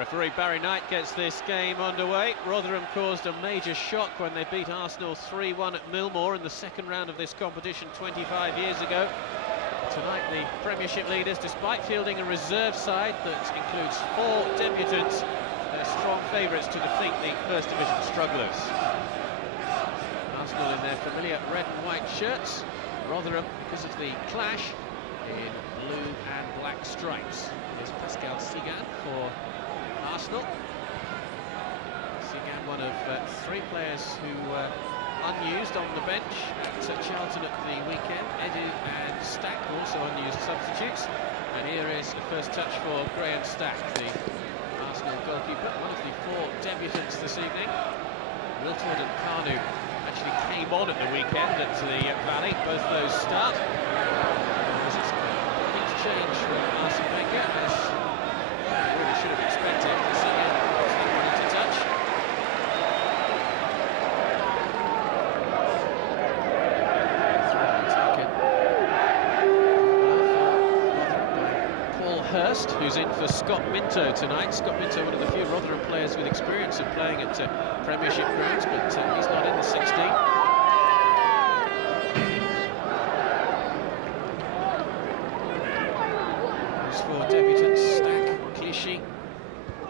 Referee Barry Knight gets this game underway. Rotherham caused a major shock when they beat Arsenal 3-1 at Millmoor in the second round of this competition 25 years ago. Tonight the Premiership leaders, despite fielding a reserve side that includes 4 debutants, they're strong favourites to defeat the First Division strugglers. Arsenal in their familiar red and white shirts, Rotherham, because of the clash, in blue and black stripes. Here's Cesc for Arsenal. Sigan, one of 3 players who were unused on the bench at Charlton at the weekend. Edu and Stack also unused substitutes. And here is the first touch for Graham Stack, the Arsenal goalkeeper, one of the 4 debutants this evening. Wiltord and Kanu actually came on at the weekend at the Valley. Both those start. Things change from Arsene Wenger, as really should have expected. Sigan was that one into touch. Paul Hurst, who's in for Scott Minto tonight. Scott Minto, one of the few Rotherham players with experience of playing at Premiership grounds, but he's not in the 16. As for debutants, Stack, Clichy,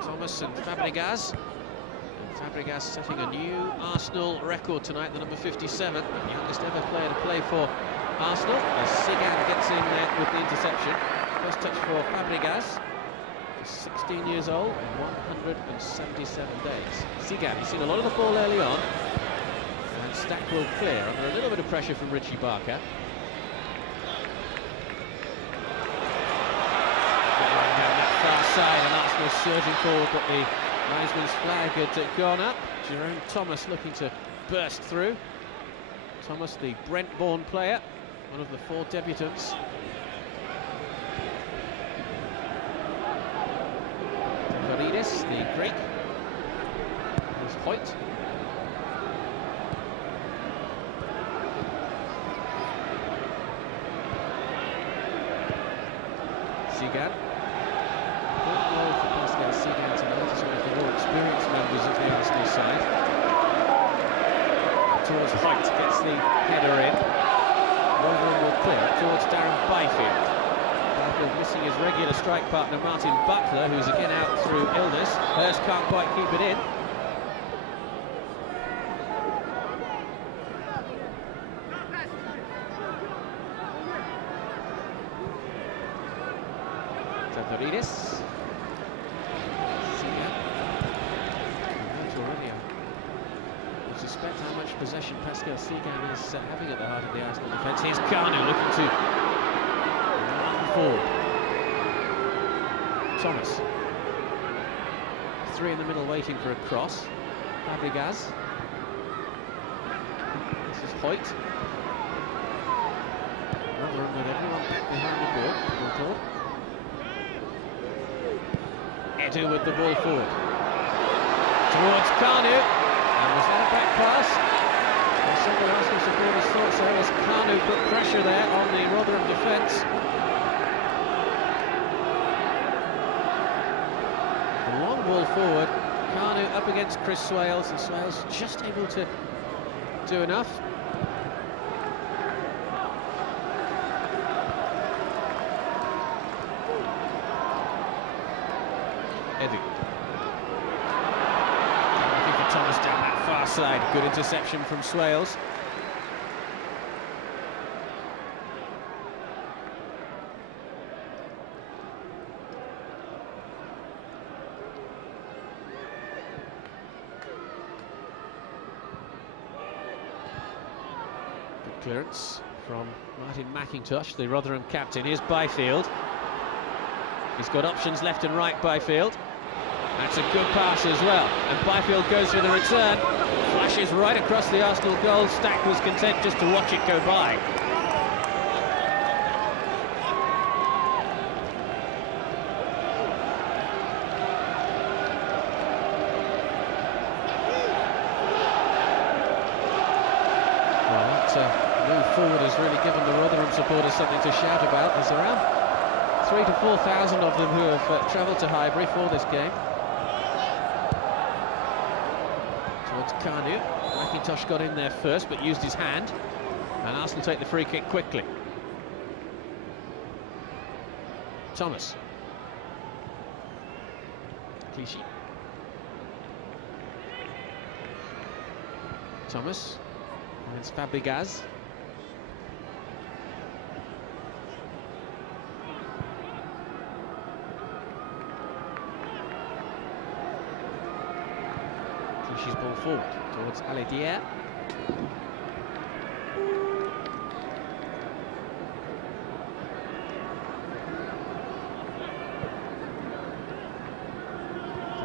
Thomas and Fabregas. And Fabregas setting a new Arsenal record tonight, the number 57, the youngest ever player to play for Arsenal, as Sigan gets in there with the interception. First touch for Fabregas. He's 16 years old and 177 days. Sigan, he's seen a lot of the ball early on, and Stack will clear under a little bit of pressure from Richie Barker. Down that far side, and Arsenal surging forward, but the linesman's flag had gone up. Jerome Thomas looking to burst through. Thomas, the Brent-born player, one of the 4 debutants. Rotherham, the Greek. There's Hoyt. Sigan. Good goal for Pascal Sigan tonight. He's one of the more experienced members of the Arsenal side. Towards Hoyt, gets the header in. Rotherham will clear towards Darren Byfield. Missing his regular strike partner Martin Butler, who's again out through illness. Hurst can't quite keep it in. Rotherham. I suspect how much possession Pascal Sigan is having at the heart of the Arsenal defence. Here's Kanu looking to forward. Thomas. 3 in the middle waiting for a cross. Fabregas. This is Hoyt. Rotherham with everyone back behind the ball. Edu with the ball forward. Towards Kanu. And was that a back pass? Well, several Arsenal supporters thought so, as Kanu put pressure there on the Rotherham defence. Ball forward, Kanu up against Chris Swales, and Swales just able to do enough. Edu. Looking for Thomas down that far side, good interception from Swales. Clearance from Martin McIntosh, the Rotherham captain. Here's Byfield. He's got options left and right, Byfield. That's a good pass as well. And Byfield goes for the return. Flashes right across the Arsenal goal. Stack was content just to watch it go by. Move forward has really given the Rotherham supporters something to shout about. There's around 3,000 to 4,000 of them who have travelled to Highbury for this game. towards Kanu. McIntosh got in there first, but used his hand. And Arsenal take the free kick quickly. Thomas. Clichy. Thomas. Against Fabregas. Clichy's ball forward towards Aledier.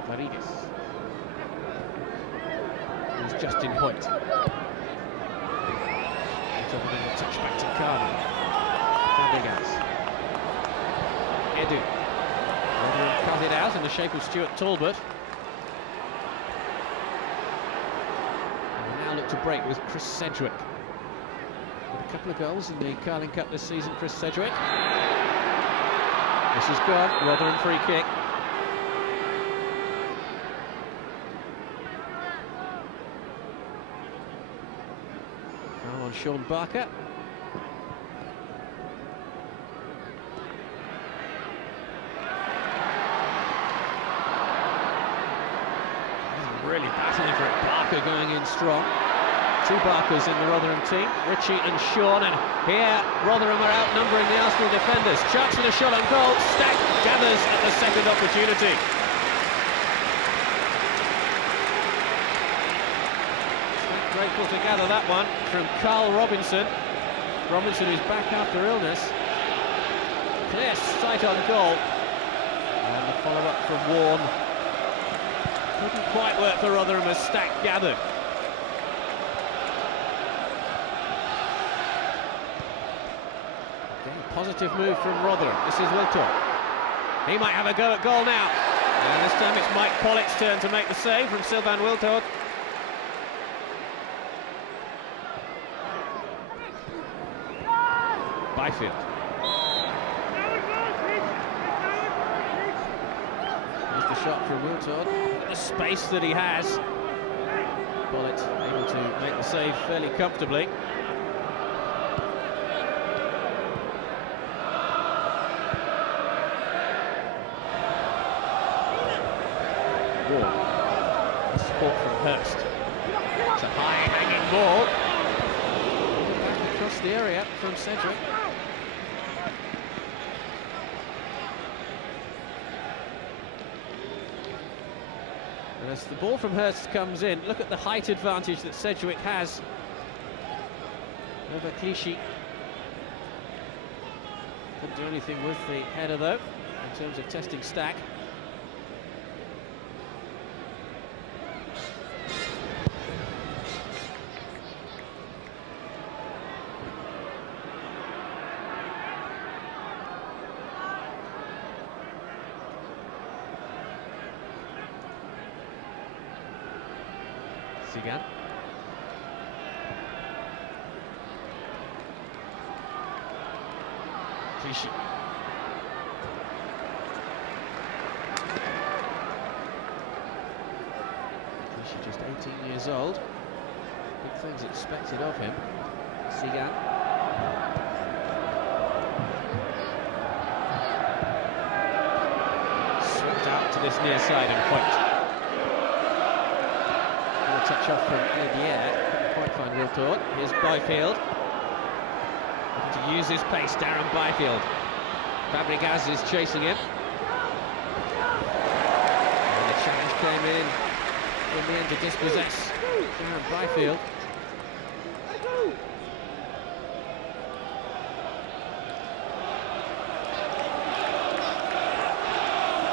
Fabregas. Here's Justin Hoyt. A touch back to Carter. Fabregas. Edu. Cut it out in the shape of Stuart Talbot. And now look to break with Chris Sedgwick. With a couple of goals in the Carling Cup this season, Chris Sedgwick. This is gone. Rotherham free kick. On Sean Barker. Really battling for it. Barker going in strong. Two Barkers in the Rotherham team, Ritchie and Sean, and here Rotherham are outnumbering the Arsenal defenders. Chance for the shot on goal. Stack gathers at the second opportunity. Grateful to gather that one from Carl Robinson. Robinson is back after illness. Clear sight on goal. And the follow-up from Warne. Couldn't quite work for Rotherham as Stack gathered. Again, positive move from Rotherham. This is Wiltor. He might have a go at goal now. And this time it's Mike Pollock's turn to make the save from Sylvain Wiltor. Byfield. Here's the shot from Wiltord. The space that he has. Bullet able to make the save fairly comfortably. Wall. Support from Hurst. It's a high hanging ball. Back across the area from Sedgwick. And as the ball from Hurst comes in, look at the height advantage that Sedgwick has over Clichy. Couldn't do anything with the header though, in terms of testing Stack. Again. Clichy. Clichy just 18 years old. Big things expected of him. Sigan. Swept out to this near side and point. Touch off from Aledier, couldn't quite find Wiltor. Here's Byfield. Looking to use his pace, Darren Byfield. Fabregas is chasing him. And the challenge came in the end to dispossess Darren Byfield.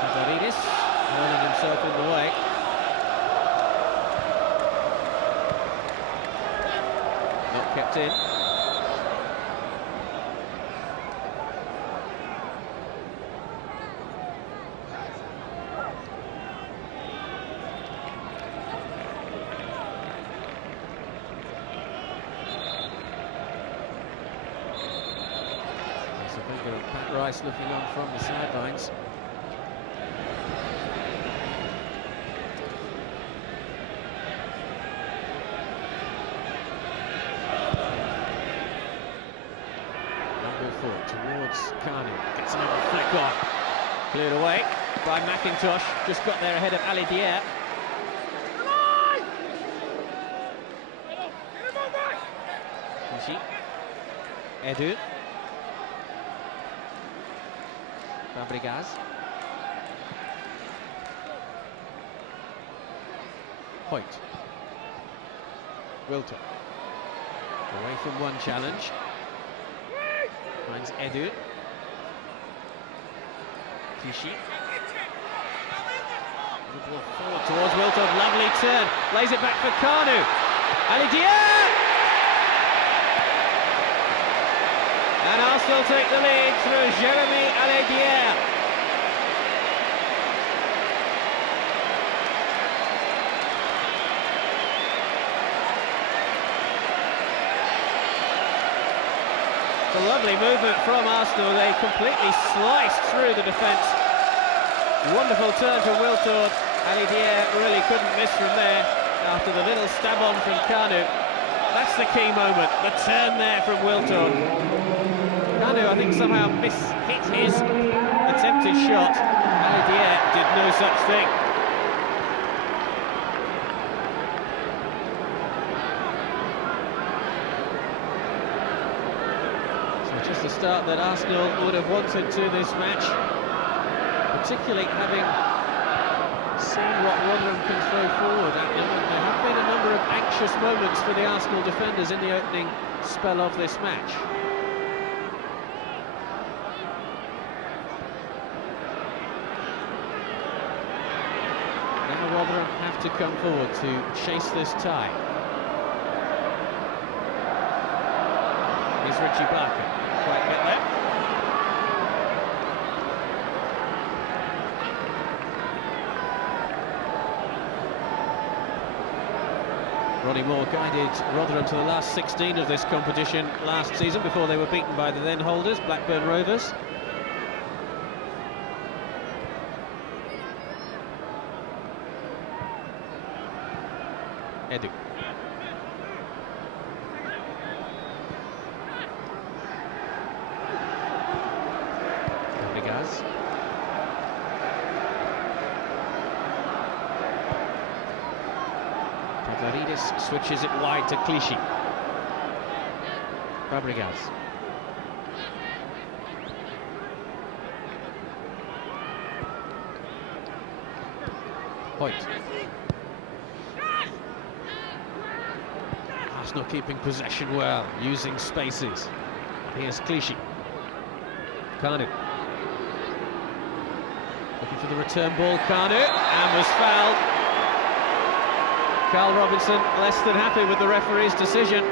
Fabregas rolling himself in the way. Kept in. So Wenger and Pat Rice looking on from the sidelines. towards Kanu. Gets another flick on. Cleared away by McIntosh. Just got there ahead of Ali Dier. Edu. Fabregas. Hoyt. Wilton. Away from one challenge. Finds Edu. Clichy. Good ball forward towards Wilton. Lovely turn. Lays it back for Kanu. Ali Dier! And Arsenal take the lead through Jeremy Ali Dier. It's a lovely movement from Arsenal. They completely sliced through the defence. Wonderful turn from Wilton. Ali Dier really couldn't miss from there after the little stab on from Kanu. That's the key moment, the turn there from Wilton. Kanu, I think, somehow hit his attempted shot. Ali Dier did no such thing. So just the start that Arsenal would have wanted to this match, particularly having seen what Rotherham can throw forward at them. And there have been a number of anxious moments for the Arsenal defenders in the opening spell of this match. Rotherham have to come forward to chase this tie. Here's Richie Barker. Quite get there. Ronnie Moore guided Rotherham to the last 16 of this competition last season before they were beaten by the then holders, Blackburn Rovers. Edu. Fabregas. Tavaridis switches it wide to Clichy. Fabregas. Hoyt. Arsenal keeping possession well, using spaces. Here's Clichy. Kanu. Looking for the return ball, Kanu, and was fouled. Carl Robinson less than happy with the referee's decision.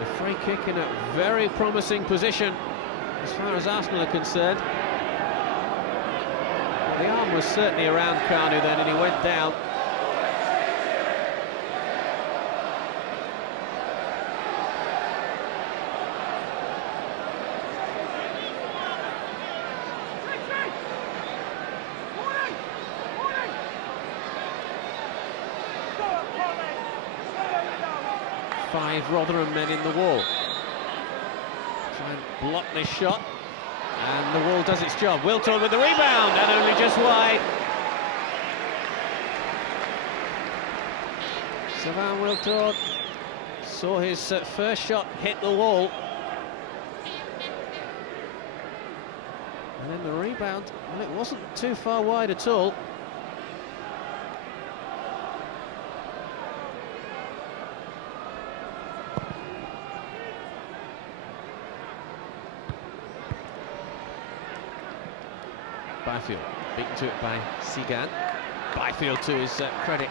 A free kick in a very promising position as far as Arsenal are concerned. The arm was certainly around Kanu then, and he went down. Five Rotherham men in the wall. Try and block this shot, and the wall does its job. Wilton with the rebound, and only just wide. Sylvain Wilton saw his first shot hit the wall, and then the rebound, well, it wasn't too far wide at all. Byfield, beaten to it by Sigan. Byfield, to his credit,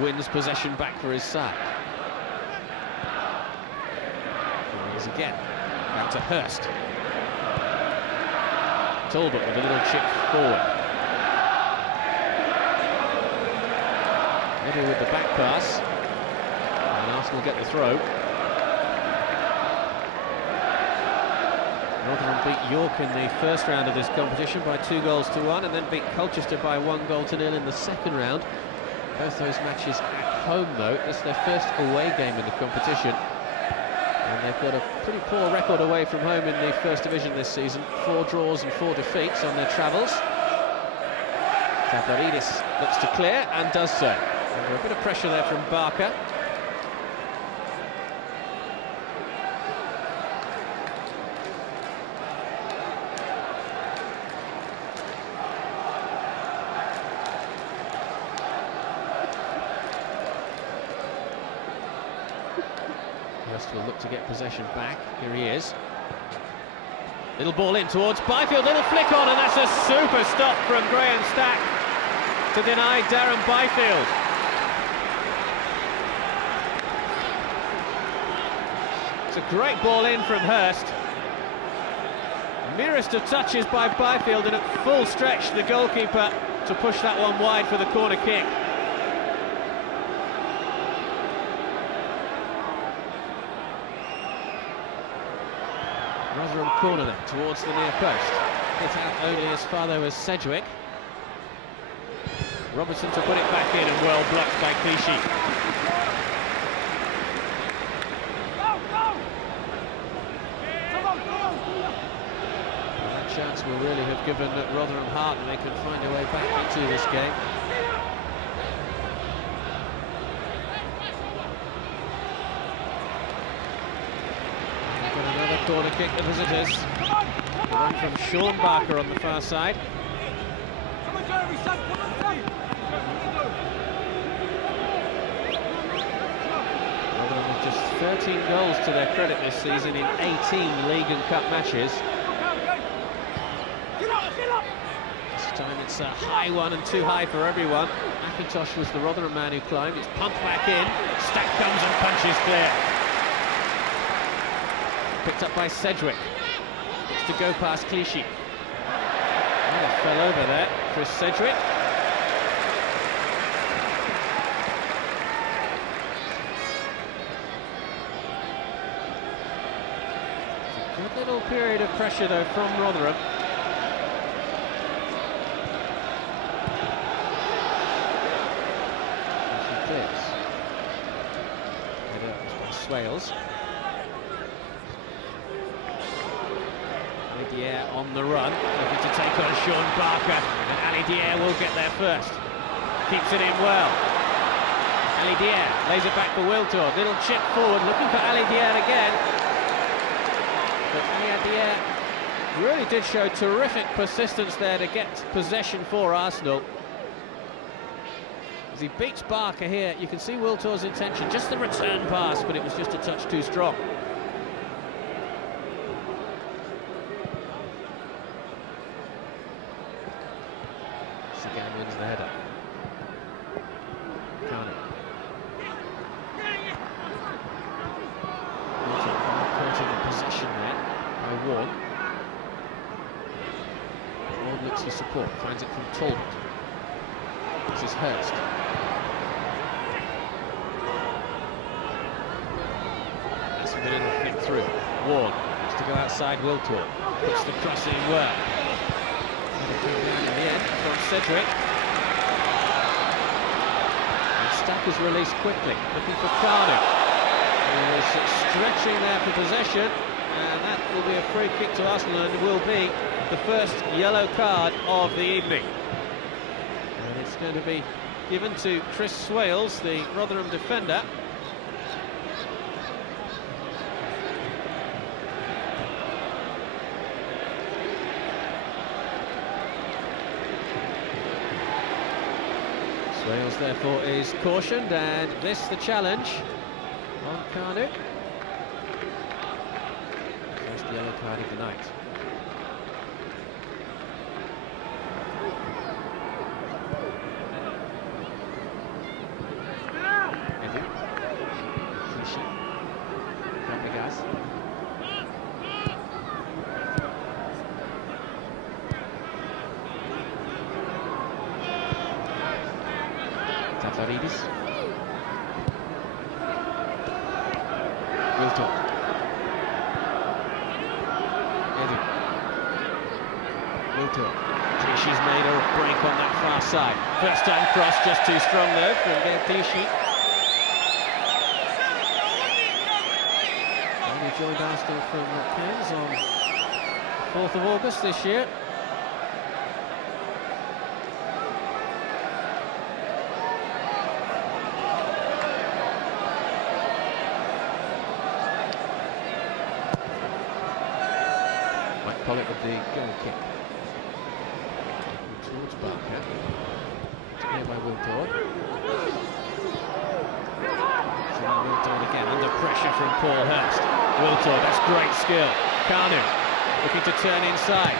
wins possession back for his side. Here he is again, back to Hurst. Talbot with a little chip forward. Edu with the back pass, and Arsenal get the throw. Rotherham beat York in the first round of this competition by 2-1, and then beat Colchester by 1-0 in the second round. Both those matches at home, though. It's their first away game in the competition. And they've got a pretty poor record away from home in the First Division this season. 4 draws and 4 defeats on their travels. Fabregas looks to clear and does so. Under a bit of pressure there from Barker. Just will look to get possession back. Here he is. Little ball in towards Byfield, little flick on, and that's a super stop from Graham Stack to deny Darren Byfield. It's a great ball in from Hurst. Merest of touches by Byfield, and at full stretch the goalkeeper to push that one wide for the corner kick. Rotherham corner then, towards the near post. Hit out only as far though as Sedgwick. Robertson to put it back in, and well blocked by Clichy. That chance will really have given Rotherham heart, and they can find a way back into this game. Corner kick, the visitors. One from Sean Barker on the far side. Rotherham with just 13 goals to their credit this season in 18 league and cup matches. This time it's a high one and too high for everyone. McIntosh was the Rotherham man who climbed. It's pumped back in. Stack comes and punches clear. Picked up by Sedgwick. It's to go past Clichy. Oh, fell over there, Chris Sedgwick. It's a good little period of pressure though from Rotherham. Clichy clears. Headed up by Swales. Dier on the run, looking to take on Sean Barker, and Ali Dier will get there first. Keeps it in well. Ali Dier lays it back for Wiltor. Little chip forward, looking for Ali Dier again. But Ali Dier really did show terrific persistence there to get possession for Arsenal. As he beats Barker here, you can see Wiltor's intention, just the return pass, but it was just a touch too strong. Again wins the header. Carney. Caught in the possession there by Ward. Ward looks for support, finds it from Talbot. This is Hurst. That's a little flick through. Ward has to go outside Wiltor. Puts the cross in well. Down in the end from Sedgwick. And Stack is released quickly, looking for Carney. He was stretching there for possession, and that will be a free kick to Arsenal, and it will be the first yellow card of the evening. And it's going to be given to Chris Swales, the Rotherham defender. Wales therefore is cautioned, and this the challenge on Carnu. First yellow card of the night. Edu. Clichy. Fabregas. Fabregas. Wiltor. Edu. Wiltor. Clichy's made a break on that far side. First time cross, just too strong though from Clichy. joined Arsenal from Cairns on 4th of August this year. Pollock with the goal kick. Towards Barker. Clear by Wiltord. Wiltord again, under pressure from Paul Hurst. Wiltord, that's great skill. Kanu, looking to turn inside.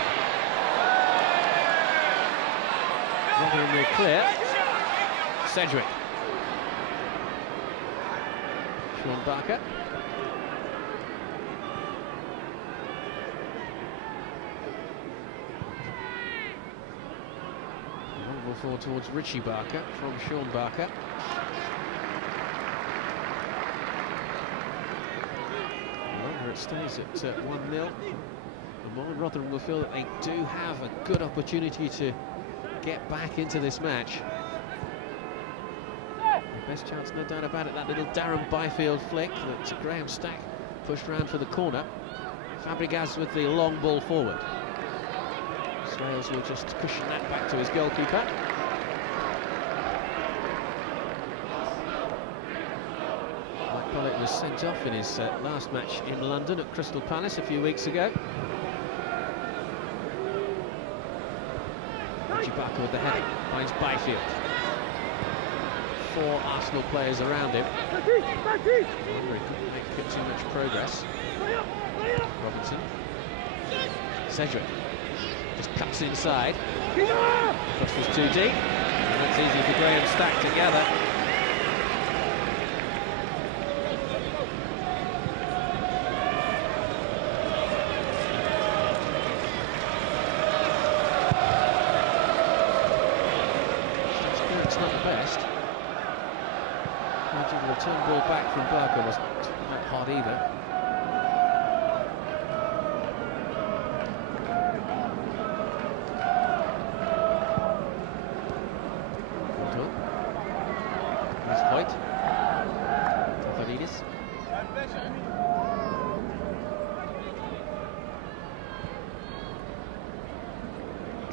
Rotherham will clear. Sedgwick. Sean Barker. Forward towards Richie Barker from Sean Barker. Longer it stays at 1-0. And Rotherham will feel that they do have a good opportunity to get back into this match. The best chance, no doubt about it, that little Darren Byfield flick that Graham Stack pushed round for the corner. Fabregas with the long ball forward. Swales will just cushion that back to his goalkeeper. Mike Pollock was sent off in his last match in London at Crystal Palace a few weeks ago. Richie Barker with the header, finds Byfield. 4 Arsenal players around him. He couldn't make too much progress. Robinson. Sedgwick. Just cuts inside. Cross was too deep. And that's easy for Graham Stack to gather. Stack's clearance not the best. The return ball back from Barker wasn't that hot either.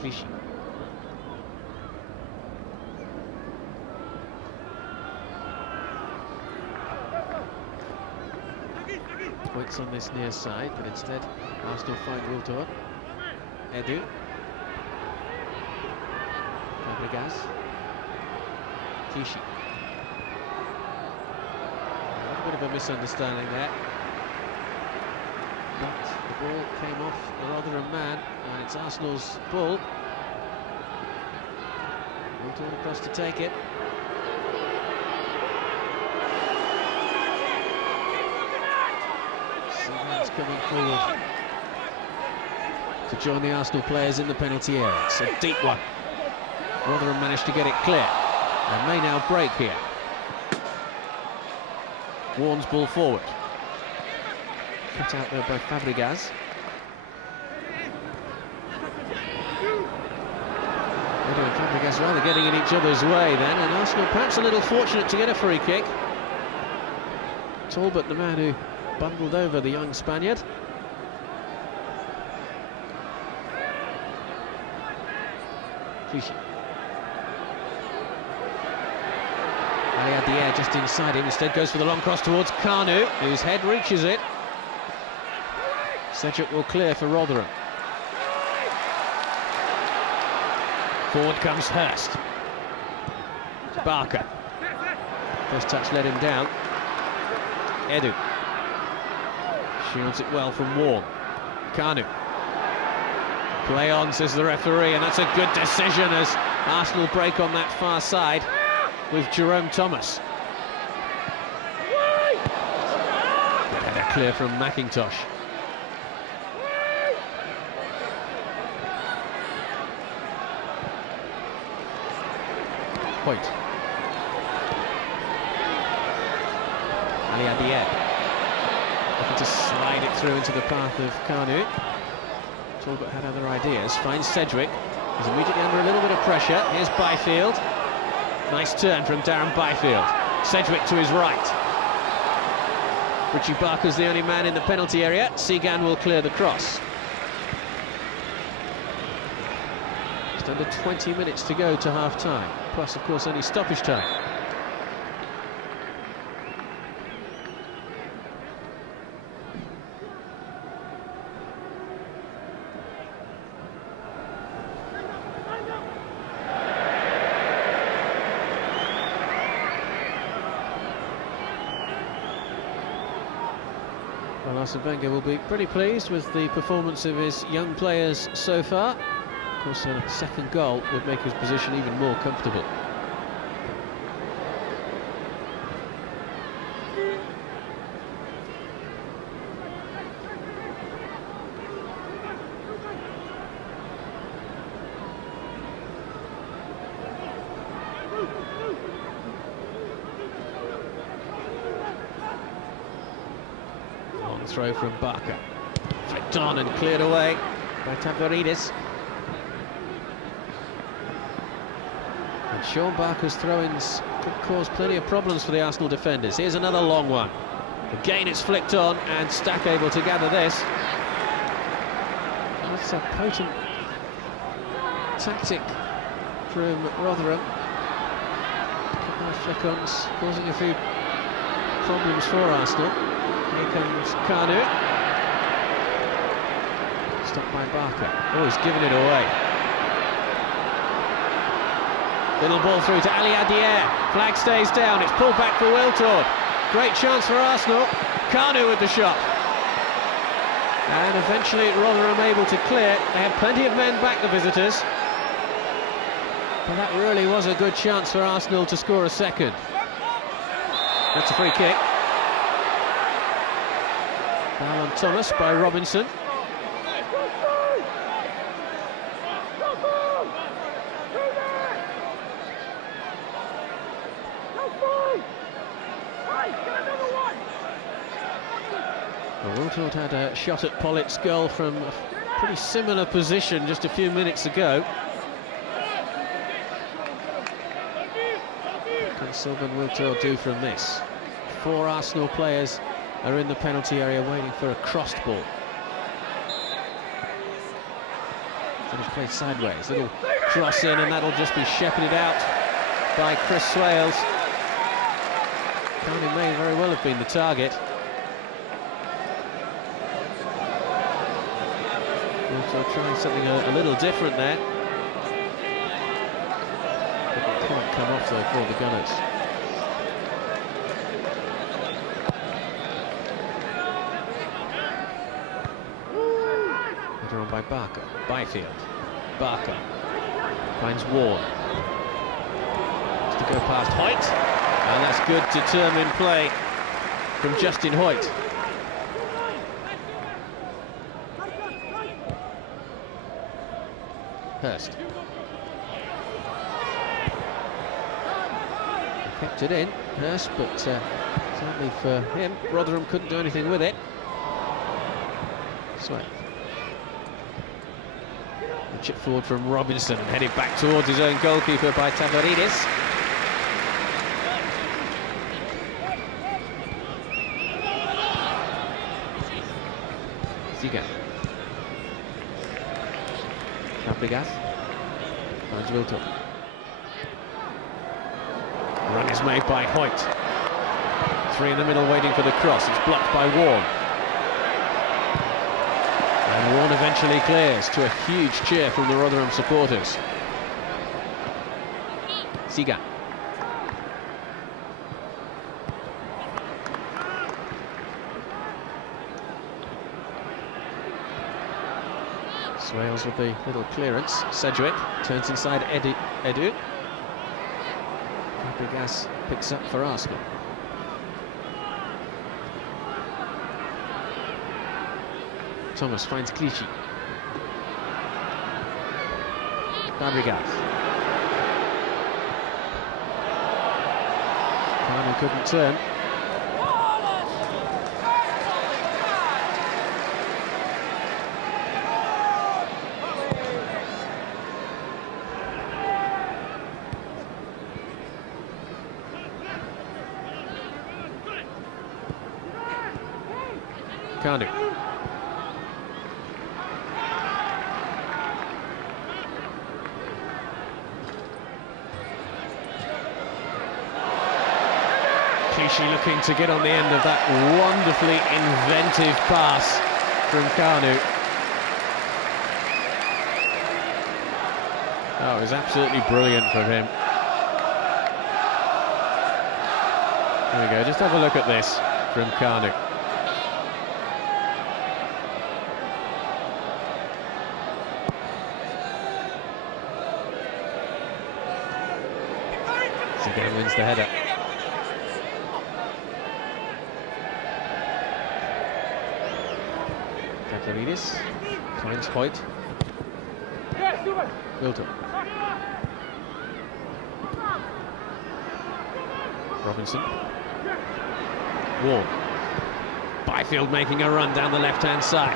Clichy. Points on this near side, but instead Arsenal find Wiltord. Edu. Fabregas. Clichy. A bit of a misunderstanding there. But the ball came off the Rotherham man, and it's Arsenal's ball. Wiltord across to take it. Someone's coming forward to join the Arsenal players in the penalty area. It's a deep one. Rotherham managed to get it clear. And may now break here. Warren's ball forward. Cut out there by Fabregas. Edu and Fabregas rather getting in each other's way then, and Arsenal perhaps a little fortunate to get a free kick. Talbot, the man who bundled over the young Spaniard. Clichy. He had the air just inside him, instead goes for the long cross towards Kanu, whose head reaches it. Sedgwick will clear for Rotherham. Forward comes Hurst. Barker. First touch let him down. Edu. Shields it well from Warren. Kanu. Play on, says the referee, and that's a good decision as Arsenal break on that far side with Jerome Thomas. And a clear from McIntosh. Point. Ali Adied looking to slide it through into the path of Kanu. Talbot had other ideas. Finds Sedgwick. He's immediately under a little bit of pressure. Here's Byfield. Nice turn from Darren Byfield. Sedgwick to his right. Richie Barker's the only man in the penalty area. Segan will clear the cross. Just under 20 minutes to go to half-time, plus, of course, any stoppage time. Well, Arsene Wenger will be pretty pleased with the performance of his young players so far. Of course, a second goal would make his position even more comfortable. Throw from Barker, flicked on and cleared away by Fabregas. And Sean Barker's throw-ins could cause plenty of problems for the Arsenal defenders. Here's another long one. Again it's flicked on, and Stack able to gather this. That's a potent tactic from Rotherham. Couple of flick-ons causing a few problems for Arsenal. Here comes Kanu. Stopped by Barker. Oh, he's given it away. Little ball through to Ali Adier. Flag stays down. It's pulled back for Wiltord. Great chance for Arsenal. Kanu with the shot. And eventually Rotherham able to clear. They had plenty of men back, the visitors. But that really was a good chance for Arsenal to score a second. That's a free kick. Foul on Thomas by Robinson. Well, Wiltord had a shot at Pollitt's goal from a pretty similar position just a few minutes ago. What can Sylvain Wiltord do from this? 4 Arsenal players are in the penalty area waiting for a crossed ball. So it's played sideways. Little cross in, and that'll just be shepherded out by Chris Swales. Kanu may very well have been the target. Also trying something a little different there. Didn't quite come off though for the Gunners. On by Barker, Byfield, Barker finds Ward, has to go past Hoyt, and that's good determined play from Justin Hoyt. Hurst kept it in, Hurst, but sadly for him, Rotherham couldn't do anything with it. Sweat. Chip forward from Robinson, headed back towards his own goalkeeper by Fabregas. Segan. Fabregas finds Wiltord. Run is made by Hoyt. 3 in the middle waiting for the cross. It's blocked by Warren. And Warren eventually clears, to a huge cheer from the Rotherham supporters. Segan. Swales with the little clearance. Sedgwick turns inside Edu. Fabregas picks up for Arsenal. Thomas finds Clichy. Fabregas. Kanu couldn't turn. Kanu. Clichy looking to get on the end of that wonderfully inventive pass from Kanu. Oh, it was absolutely brilliant from him. There we go, just have a look at this from Kanu. Again wins the header. Fabregas finds Hoyt. Wilton. Robinson. Wall. Byfield making a run down the left-hand side.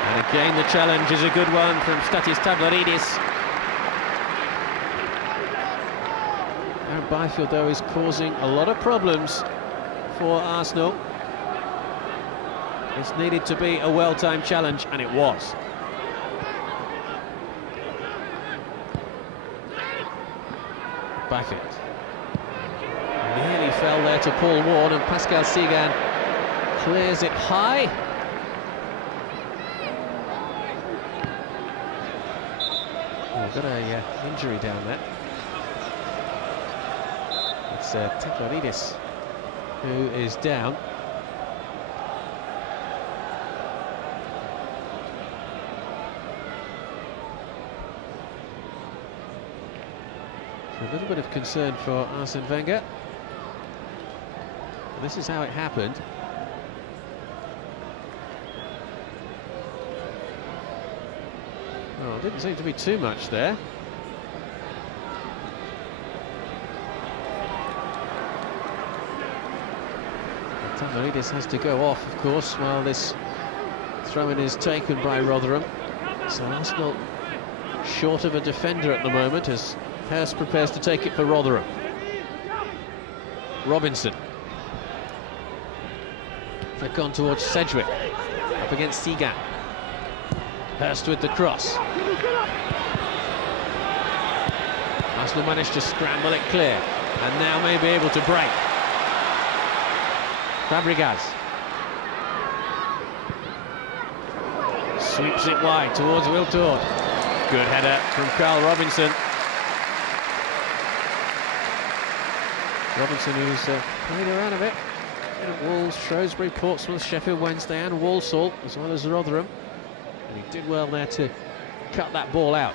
And again the challenge is a good one from Cesc Fabregas. And Byfield, though, is causing a lot of problems for Arsenal. It's needed to be a well-timed challenge, and it was. Byfield. Nearly fell there to Paul Ward, and Pascal Segan clears it high. Oh, got a injury down there. It's Fabregas who is down. A little bit of concern for Arsene Wenger. This is how it happened. Oh, didn't seem to be too much there. Fabregas has to go off, of course, while this throw-in is taken by Rotherham. So Arsenal short of a defender at the moment as Hurst prepares to take it for Rotherham. Robinson. Flick on towards Sedgwick. Up against Segan. Hurst with the cross. Arsenal managed to scramble it clear, and now may be able to break. Fabregas. Sweeps it wide towards Wiltord. Good header from Carl Robinson. Robinson, who's played around a bit at Wolves, Shrewsbury, Portsmouth, Sheffield Wednesday and Walsall, as well as Rotherham. And he did well there to cut that ball out.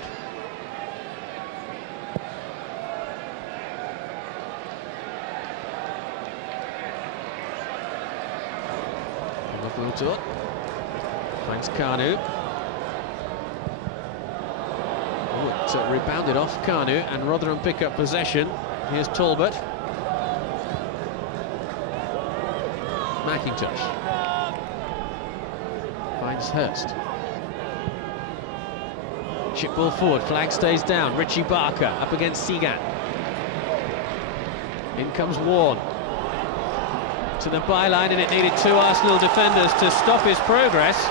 Wiltord finds Kanu. Oh, it rebounded off Kanu, and Rotherham pick up possession. Here's Talbot. McIntosh finds Hurst. Chip ball forward, flag stays down. Richie Barker up against Segan. In comes Warne. To the byline, and it needed two Arsenal defenders to stop his progress.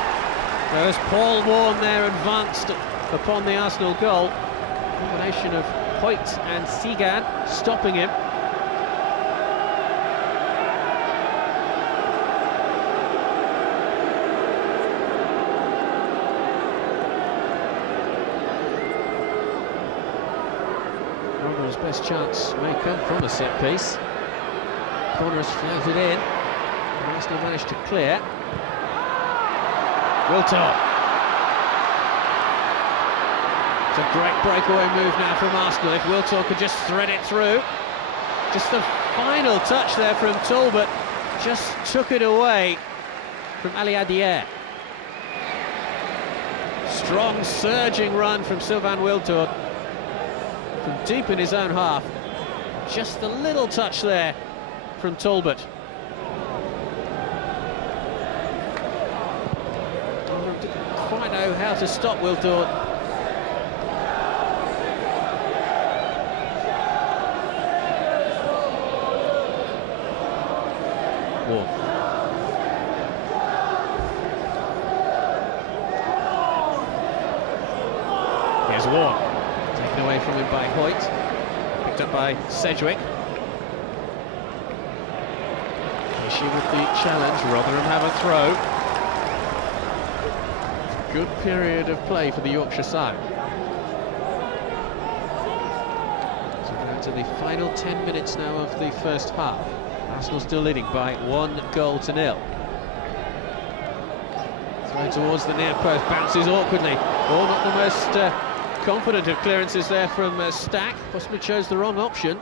There's Paul Warne there advanced upon the Arsenal goal. Combination of Hoyt and Segan stopping him. Rotherham's best chance may come from a set piece. Corner is floated in. Arsenal managed to clear. Wiltord. It's a great breakaway move now from Arsenal. If Wiltord could just thread it through. Just the final touch there from Talbot. Just took it away from Ali Adier. Strong surging run from Sylvain Wiltord from deep in his own half. Just the little touch there from Talbot. Didn't quite know how to stop Wiltord. Wall. Warren. Taken away from him by Hoyt. Picked up by Sedgwick. Issue with the challenge. Rotherham have a throw. Good period of play for the Yorkshire side. So down to the final 10 minutes now of the first half. Arsenal still leading by 1-0. Throw towards the near post, bounces awkwardly. Oh, not the most confident of clearances there from Stack. Possibly chose the wrong option.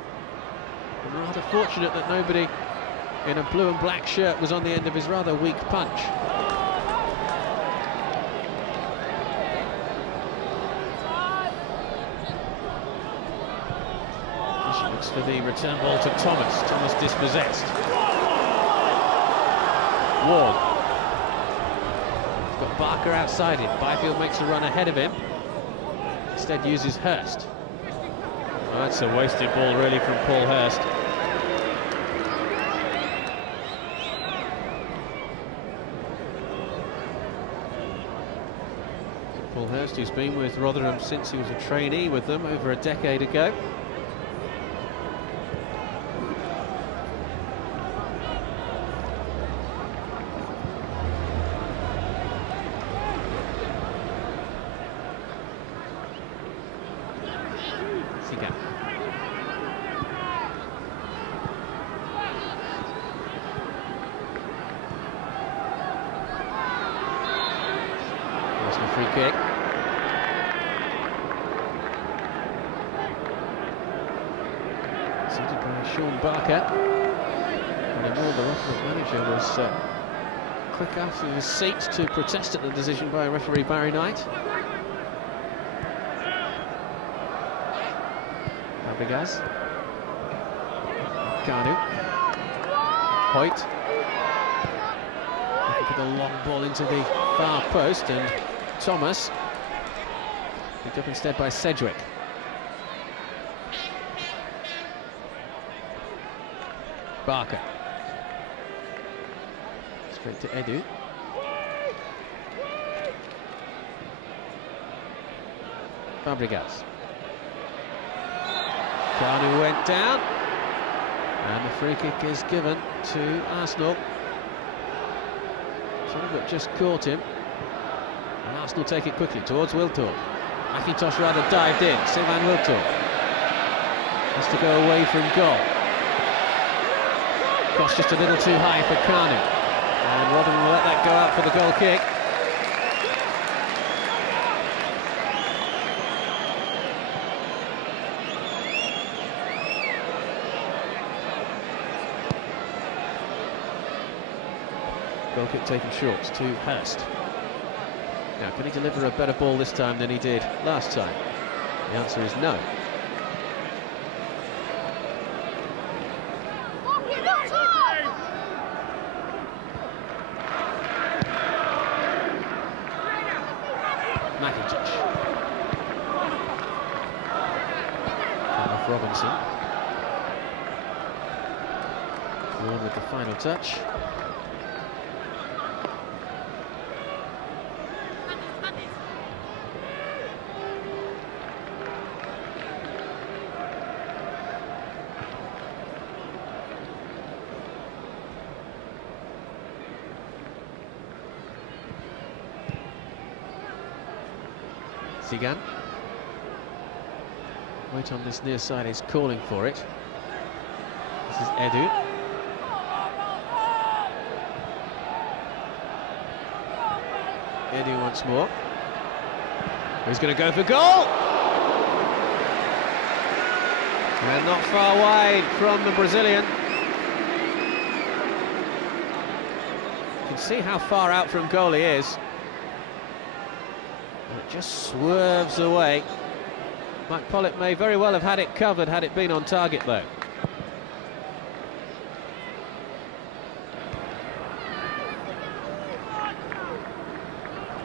And rather fortunate that nobody in a blue and black shirt was on the end of his rather weak punch. She looks for the return ball to Thomas. Thomas dispossessed. Ward. He's got Barker outside him. Byfield makes a run ahead of him. Instead uses Hurst. Well, that's a wasted ball really from Paul Hurst. Paul Hurst, who's been with Rotherham since he was a trainee with them over a decade ago. Free kick. Seated by Sean Barker. And in all, the Rotherham manager was quick after his seat to protest at the decision by referee Barry Knight. Fabregas. Kanu. Hoyt. Looking for the long ball into the far post, and Thomas picked up instead by Sedgwick. Barker. Straight to Edu. Fabregas. Kanu went down, and the free kick is given to Arsenal. But just caught him, and Arsenal take it quickly towards Wiltord. McIntosh rather dived in. Sylvain Wiltord has to go away from goal. Cross just a little too high for Kanu, and Rotherham will let that go out for the goal kick. Goal kick taken short to Hurst. Now, can he deliver a better ball this time than he did last time? The answer is no. McIntosh. Off Robinson. Warren with the final touch. Zigan. Wait on this near side is calling for it. This is Edu. Edu once more. He's going to go for goal! And not far wide from the Brazilian. You can see how far out from goal he is. It just swerves away. Mike Pollitt may very well have had it covered had it been on target, though.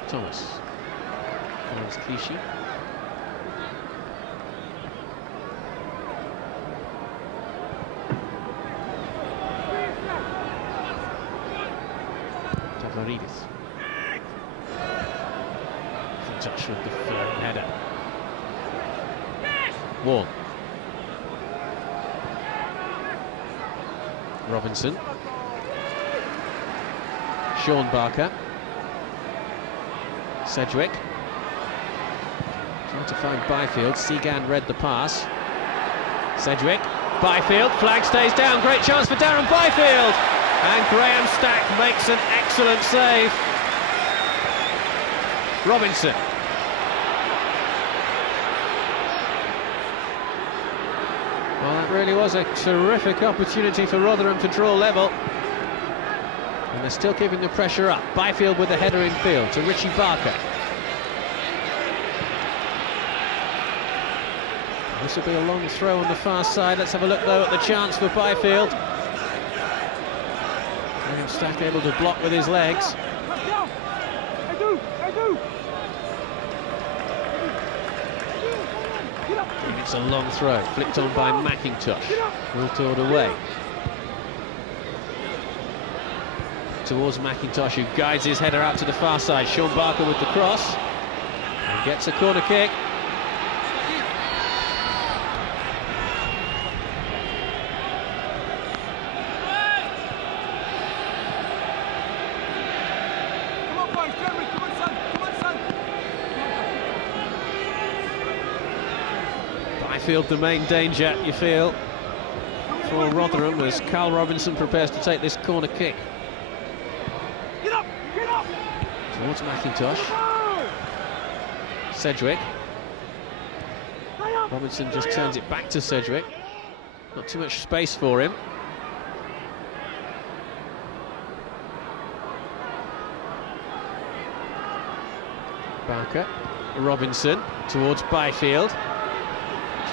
Thomas. Finds Clichy. Tavaridis. Touch with the firm header. Wall. Robinson. Sean Barker. Sedgwick. Trying to find Byfield. Segan read the pass. Sedgwick. Byfield. Flag stays down. Great chance for Darren Byfield. And Graham Stack makes an excellent save. Robinson. Well, that really was a terrific opportunity for Rotherham to draw level. And they're still keeping the pressure up. Byfield with the header in field to Richie Barker. This will be a long throw on the far side. Let's have a look though at the chance for Byfield. Graham Stack able to block with his legs. And it's a long throw, flicked on by McIntosh. Wiltord away. Towards McIntosh, who guides his header out to the far side. Sean Barker with the cross. And gets a corner kick. Byfield the main danger, you feel, for Rotherham, as Carl Robinson prepares to take this corner kick. Towards McIntosh. Sedgwick. Robinson just turns it back to Sedgwick. Not too much space for him. Barker. Robinson towards Byfield.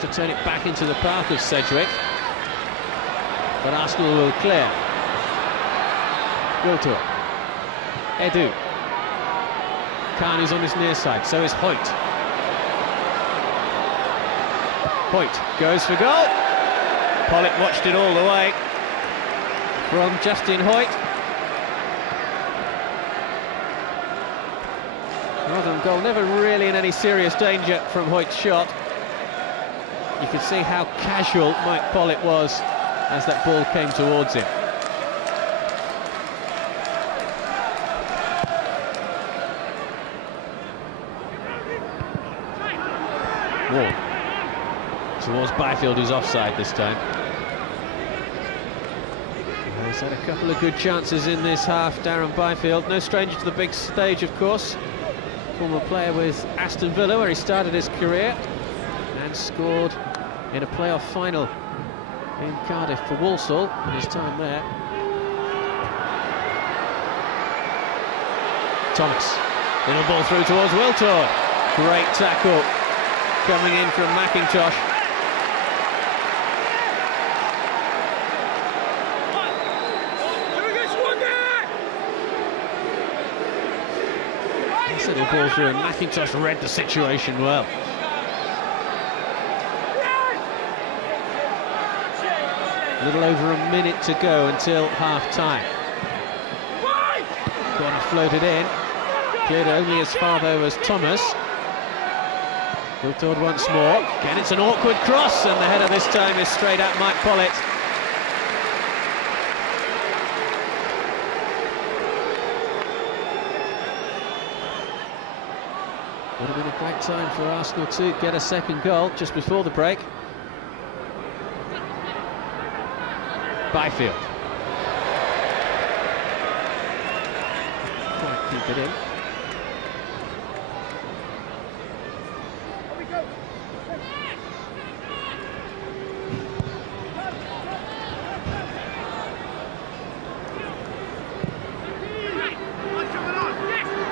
To turn it back into the path of Sedgwick, but Arsenal will clear. Wiltord. Edu. Carney's on his near side, so is Hoyt. Hoyt goes for goal. Pollitt watched it all the way from Justin Hoyt. Rotherham goal, never really in any serious danger from Hoyt's shot. You could see how casual Mike Pollitt was as that ball came towards him. Wall. Towards Byfield, who's offside this time. He's had a couple of good chances in this half, Darren Byfield. No stranger to the big stage, of course. Former player with Aston Villa, where he started his career. And scored in a playoff final in Cardiff for Walsall in his time there. Thomas, little ball through towards Wiltord. Great tackle coming in from McIntosh. This little ball through, and McIntosh read the situation well. A little over a minute to go until half-time. Corner floated in, cleared only as far though as Thomas. Wiltord once more. Again, it's an awkward cross, and the header this time is straight at Mike Pollitt. Would have been a great time for Arsenal to get a second goal just before the break. Byfield. Quite keep it in.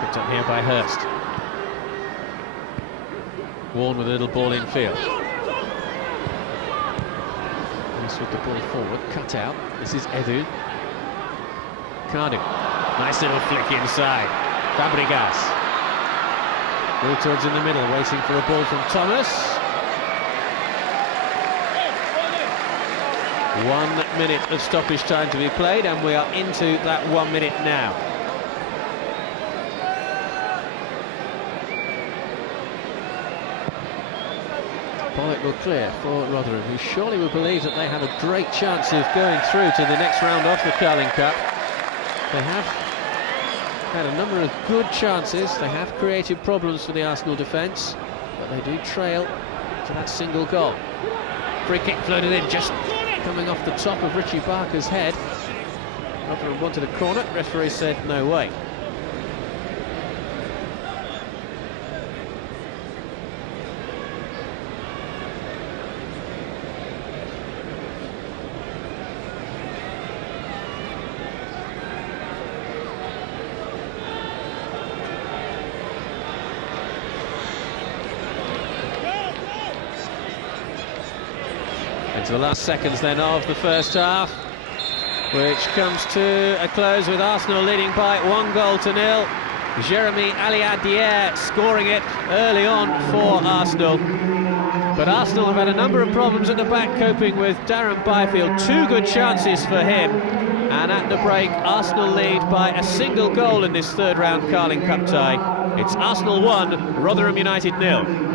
Picked up here by Hurst. Warren with a little ball in field. With the ball forward, cut out. This is Edu. Cardiff. Nice little flick inside. Fabregas. Wiltord's in the middle, waiting for a ball from Thomas. 1 minute of stoppage time to be played, and we are into that 1 minute now. Pollock will clear for Rotherham, who surely will believe that they have a great chance of going through to the next round of the Carling Cup. They have had a number of good chances, they have created problems for the Arsenal defence, but they do trail to that single goal. Free kick floated in, just coming off the top of Richie Barker's head. Rotherham wanted a corner, referee said no way. Into the last seconds then of the first half, which comes to a close with Arsenal leading by 1-0. Jeremy Aliadier scoring it early on for Arsenal. But Arsenal have had a number of problems at the back, coping with Darren Byfield. 2 good chances for him. And at the break, Arsenal lead by a single goal in this third round Carling Cup tie. It's Arsenal 1, Rotherham United 0.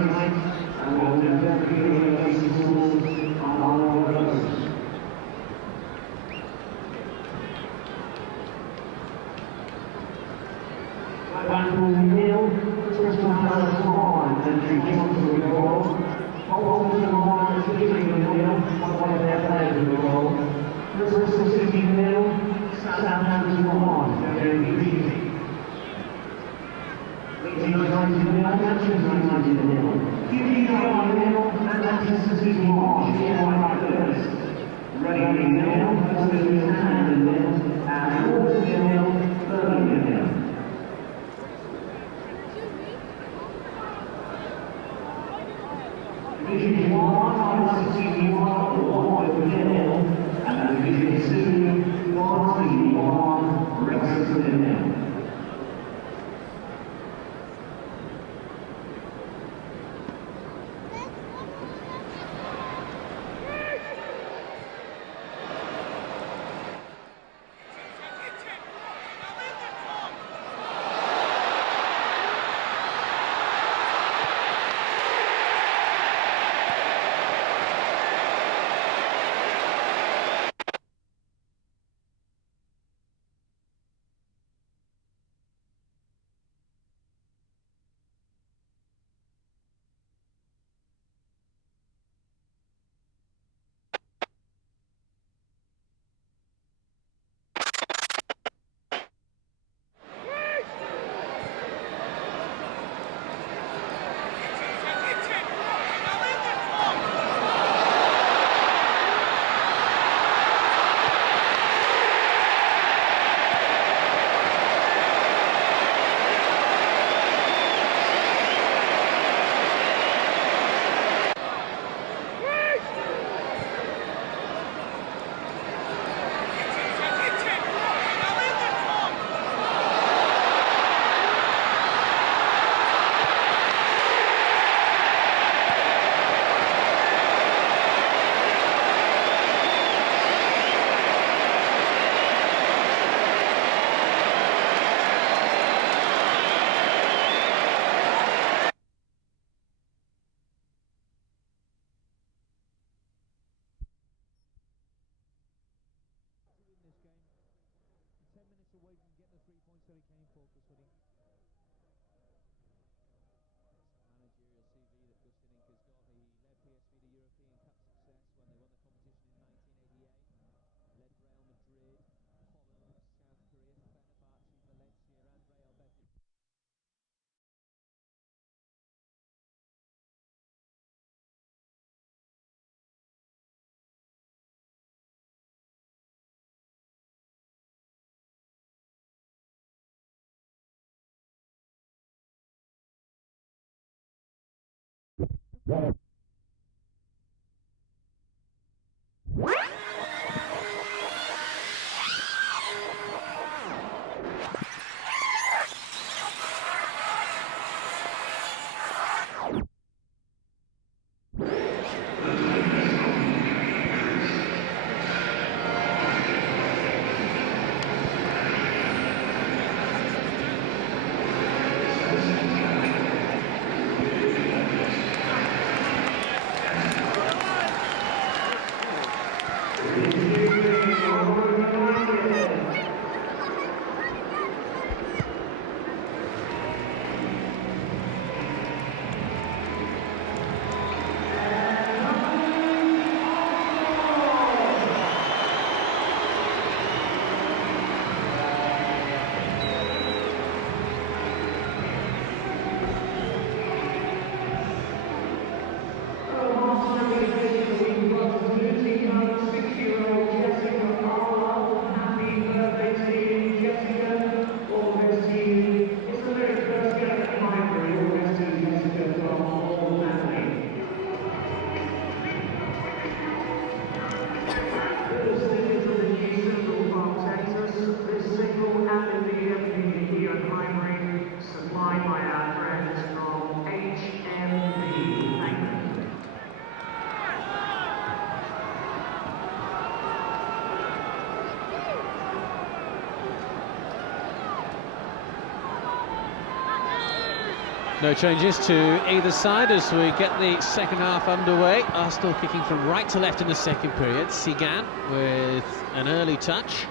No changes to either side as we get the second half underway. Arsenal kicking from right to left in the second period. Sigan with an early touch.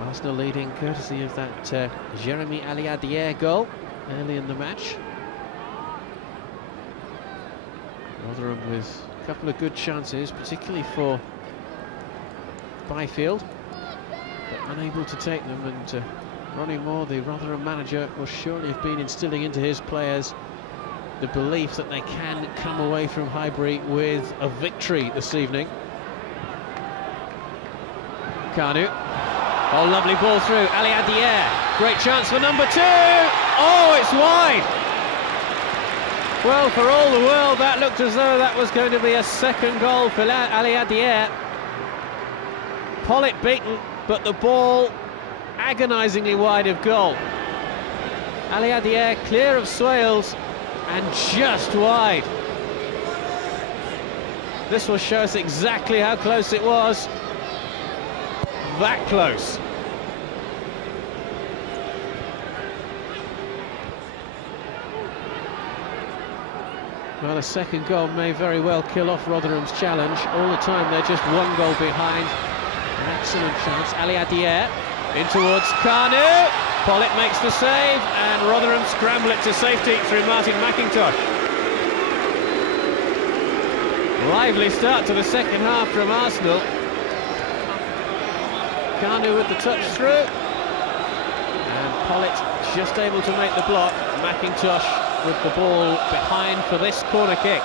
Arsenal leading courtesy of that Jeremy Aliadier goal early in the match. Rotherham with a couple of good chances, particularly for Byfield, but unable to take them, and Ronnie Moore, the Rotherham manager, will surely have been instilling into his players the belief that they can come away from Highbury with a victory this evening. Kanu. Oh, lovely ball through. Aliadier. Great chance for number 2. Oh, it's wide. Well, for all the world, that looked as though that was going to be a second goal for Aliadier. Pollitt beaten, but the ball agonisingly wide of goal. Aliadier clear of Swales and just wide. This will show us exactly how close it was. That close. Well, the second goal may very well kill off Rotherham's challenge. All the time they're just one goal behind. An excellent chance. Aliadier in towards Kanu. Pollitt makes the save, and Rotherham scramble it to safety through Martin McIntosh. Lively start to the second half from Arsenal. Kanu with the touch through, and Pollitt just able to make the block. McIntosh with the ball behind for this corner kick.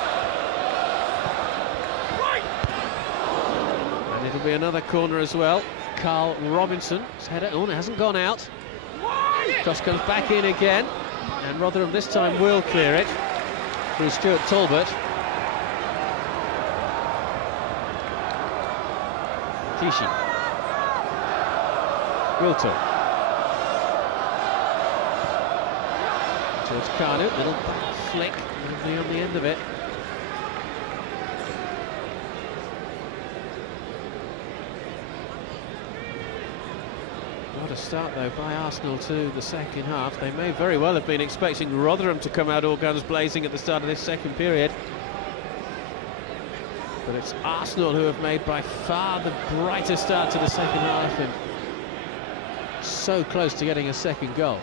And it'll be another corner as well. Carl Robinson's header. Oh, it hasn't gone out. Cross comes back in again, and Rotherham this time will clear it through Stuart Talbot. Clichy. Wilton. Towards Kanu, little back flick on the end of it. What a start though by Arsenal to the second half. They may very well have been expecting Rotherham to come out all guns blazing at the start of this second period. But it's Arsenal who have made by far the brighter start to the second half, and so close to getting a second goal.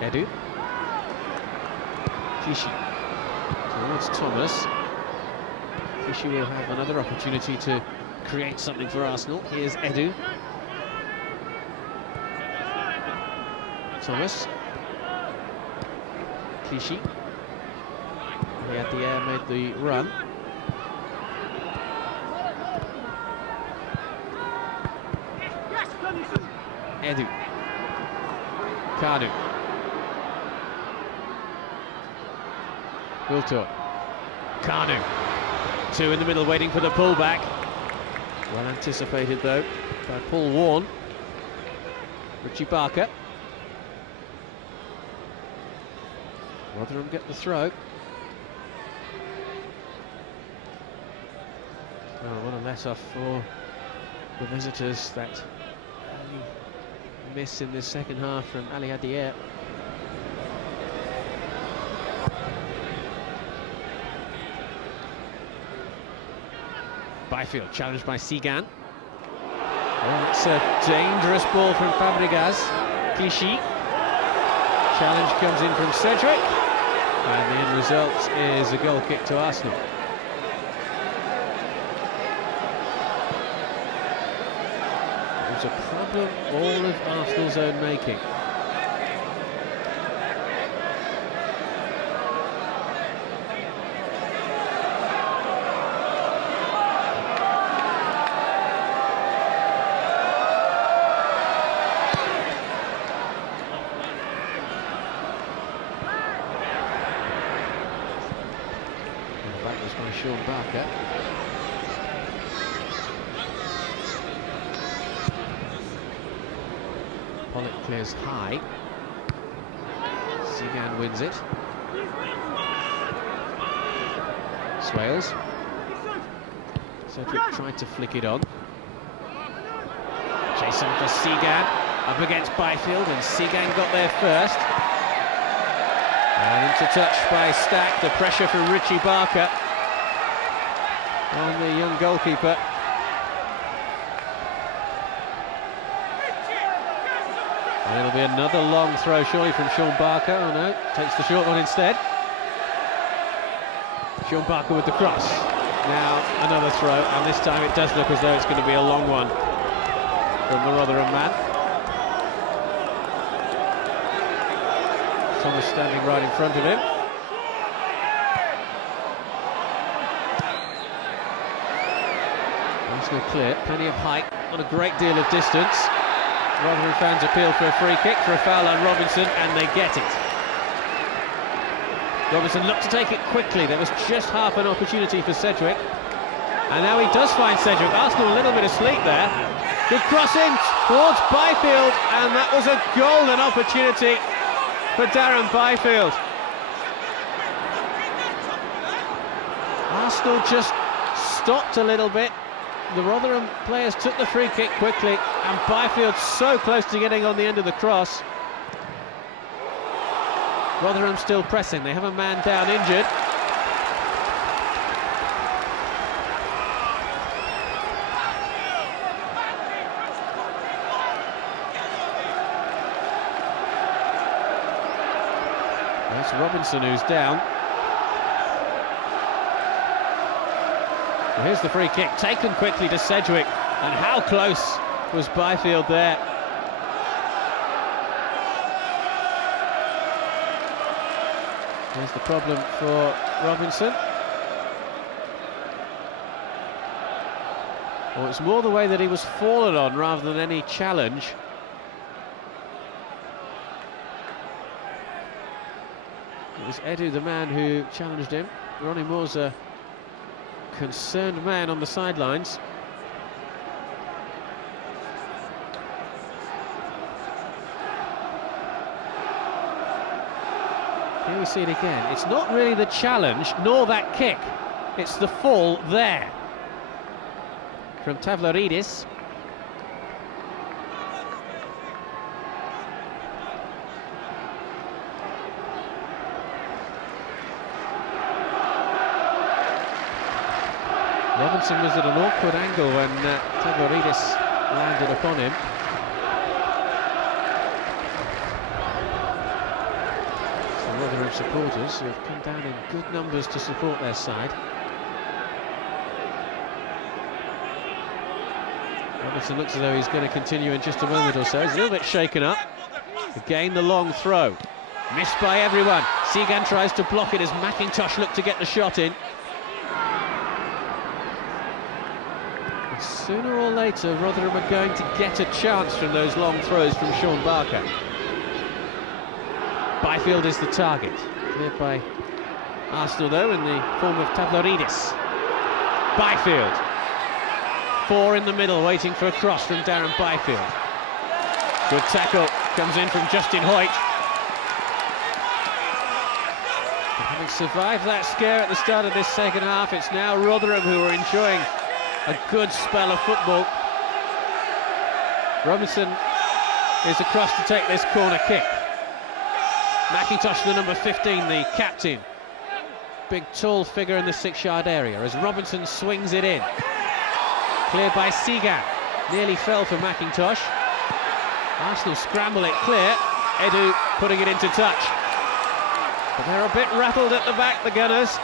Edu. Clichy towards Thomas. Clichy will have another opportunity to create something for Arsenal. Here's Edu. Thomas. Clichy. Aliadier made the run. Edu. Kanu. Wiltor. Kanu. 2 in the middle waiting for the pullback. Well anticipated though by Paul Warne. Richie Barker. Rotherham get the throw. Oh, what a let-off for the visitors. That miss in this second half from Aliadier. Byfield challenged by Sigan. Oh, it's a dangerous ball from Fabregas. Clichy. Challenge comes in from Cedric, and the end result is a goal kick to Arsenal. It's a problem all of Arsenal's own making. That was by Sean Barker. Pollitt clears high. Sigan wins it. Swales. Cedric tried to flick it on. Chasing for Segan, up against Byfield, and Segan got there first. And into touch by Stack, the pressure from Richie Barker on the young goalkeeper. And it'll be another long throw surely from Sean Barker. Oh no, takes the short one instead. Sean Barker with the cross. Now another throw, and this time it does look as though it's going to be a long one from the Rotherham man. Thomas standing right in front of him. Arsenal clear, plenty of height, not a great deal of distance. Rotherham fans appeal for a free kick, for a foul on Robinson, and they get it. Robinson looked to take it quickly. There was just half an opportunity for Sedgwick. And now he does find Sedgwick. Arsenal a little bit asleep there. Good crossing towards Byfield, and that was a golden opportunity for Darren Byfield. Arsenal just stopped a little bit. The Rotherham players took the free kick quickly, and Byfield so close to getting on the end of the cross. Rotherham still pressing, they have a man down injured. It's Robinson who's down. Well, here's the free kick, taken quickly to Sedgwick, and how close was Byfield there? There's the problem for Robinson. Well, it's more the way that he was fallen on rather than any challenge. It was Edu, the man who challenged him. Ronnie Moore's a concerned man on the sidelines. Here we see it again. It's not really the challenge, nor that kick. It's the fall there. From Tavlaridis. Robinson was at an awkward angle when Tavlaridis landed upon him. The Rotherham supporters who have come down in good numbers to support their side. Robinson looks as though he's going to continue in just a moment or so. He's a little bit shaken up. Again, the long throw. Missed by everyone. Segan tries to block it as McIntosh looked to get the shot in. And sooner or later, Rotherham are going to get a chance from those long throws from Sean Barker. Byfield is the target. Cleared by Arsenal, though, in the form of Tavlaridis. Byfield. Four in the middle, waiting for a cross from Darren Byfield. Good tackle, comes in from Justin Hoyt. Having survived that scare at the start of this second half, it's now Rotherham who are enjoying a good spell of football. Robinson is across to take this corner kick. McIntosh, the number 15, the captain. Big tall figure in the 6-yard area as Robinson swings it in. Cleared by Segan. Nearly fell for McIntosh. Arsenal scramble it clear. Edu putting it into touch. But they're a bit rattled at the back, the Gunners.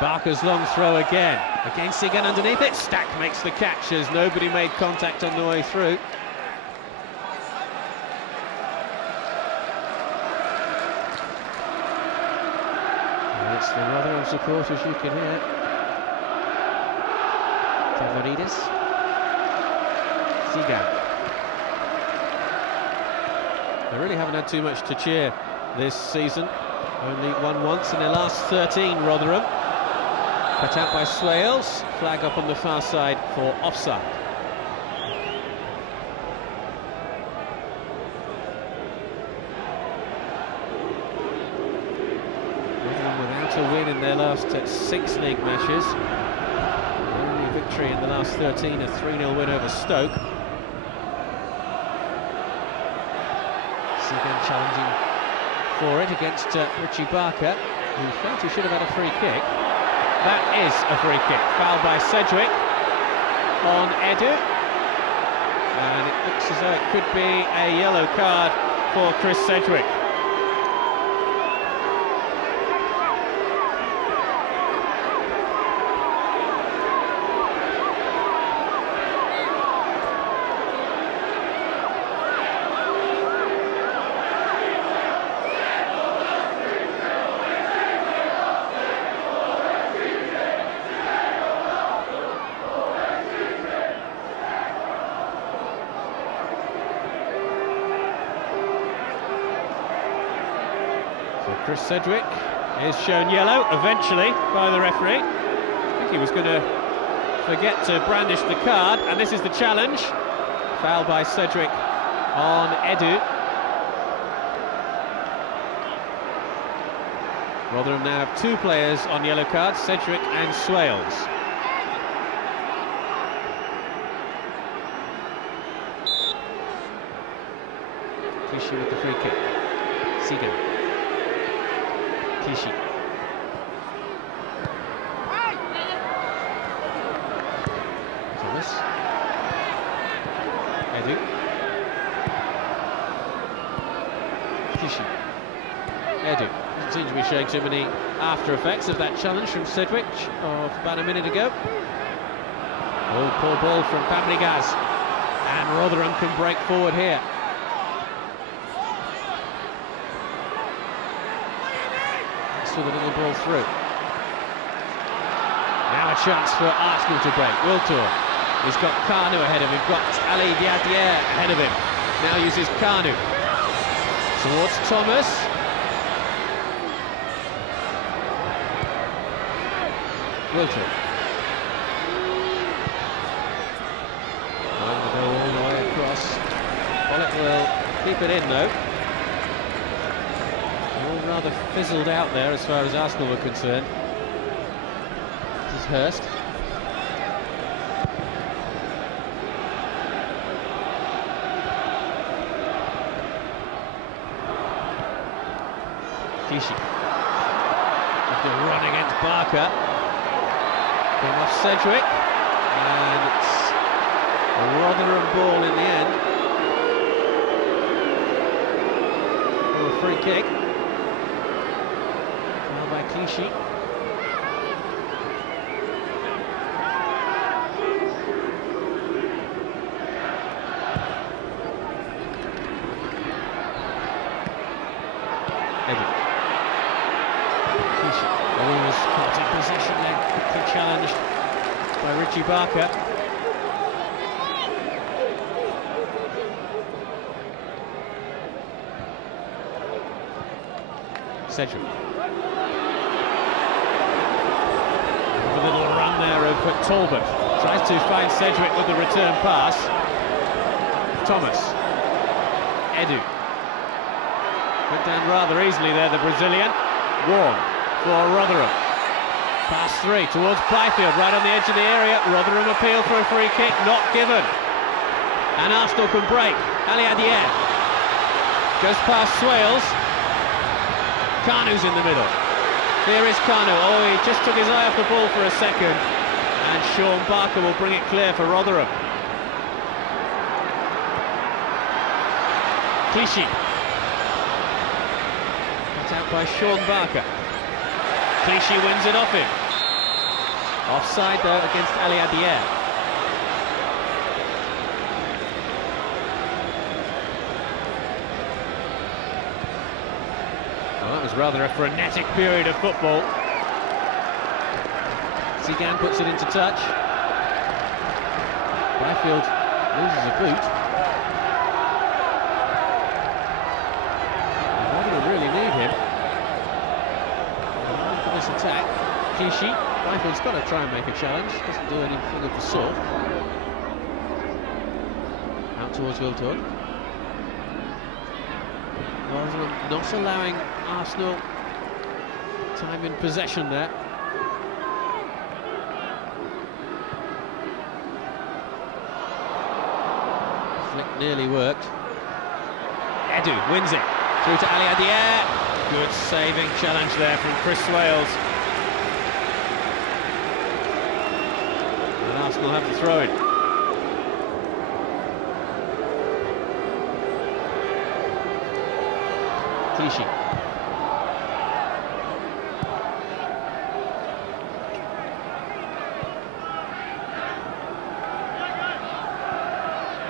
Barker's long throw again. Again, Segan underneath it. Stack makes the catch as nobody made contact on the way through. It's the Rotherham supporters you can hear. Tavlaridis. Segan. They really haven't had too much to cheer this season. Only won once in their last 13, Rotherham. Cut out by Swales. Flag up on the far side for offside. without a win in their last 6 league matches. The only victory in the last 13, a 3-0 win over Stoke. Again challenging for it against Richie Barker, who felt he should have had a free kick. That is a free kick. Foul by Sedgwick on Edu. And it looks as though it could be a yellow card for Chris Sedgwick. Chris Sedgwick is shown yellow eventually by the referee. I think he was going to forget to brandish the card, and this is the challenge. Foul by Sedgwick on Edu. Rotherham now have 2 players on yellow cards, Sedgwick and Swales. Clichy with the free kick. Segan. Clichy. Thomas. Edu. Clichy. Edu. Doesn't seem to be showing too many after effects of that challenge from Sedgwick of about a minute ago. Oh, poor ball from Fabregas. And Rotherham can break forward here. With a little ball through. Now a chance for Arsene to break. Wiltor. He's got Kanu ahead of him. Got Ali Diadier ahead of him. Now uses Kanu. Towards Thomas. Wiltor. Going to go all the way across. Pollock will keep it in though. Rather fizzled out there as far as Arsenal were concerned. This is Hurst. Clichy. The run against Barker. Came off Sedgwick. And it's a Rotherham ball in the end. For a free kick. By Clichy. Edu. Clichy. Almost caught in possession there, quickly challenged by Richie Barker. Sedgwick. For Talbot, tries to find Sedgwick with the return pass. Thomas. Edu. Went down rather easily there, the Brazilian. Warren for Rotherham. Pass 3 towards Byfield, right on the edge of the area. Rotherham appeal for a free kick, not given. And Arsenal can break. Ali Adier goes past Swales. Kanu's in the middle. Here is Kanu. Oh, he just took his eye off the ball for a second. And Sean Barker will bring it clear for Rotherham. Clichy. Cut out by Sean Barker. Clichy wins it off him. Offside though against Ali Adier. Well, that was rather a frenetic period of football. Segan puts it into touch. Byfield loses a boot. Rotherham really need him for this attack. Clichy. Byfield's got to try and make a challenge. Doesn't do anything of the sort. Out towards Wiltor. Rotherham not allowing Arsenal time in possession there. Flick nearly worked. Edu wins it through to Ali Adier. Good saving challenge there from Chris Swales. And Arsenal have the throw-in. Clichy.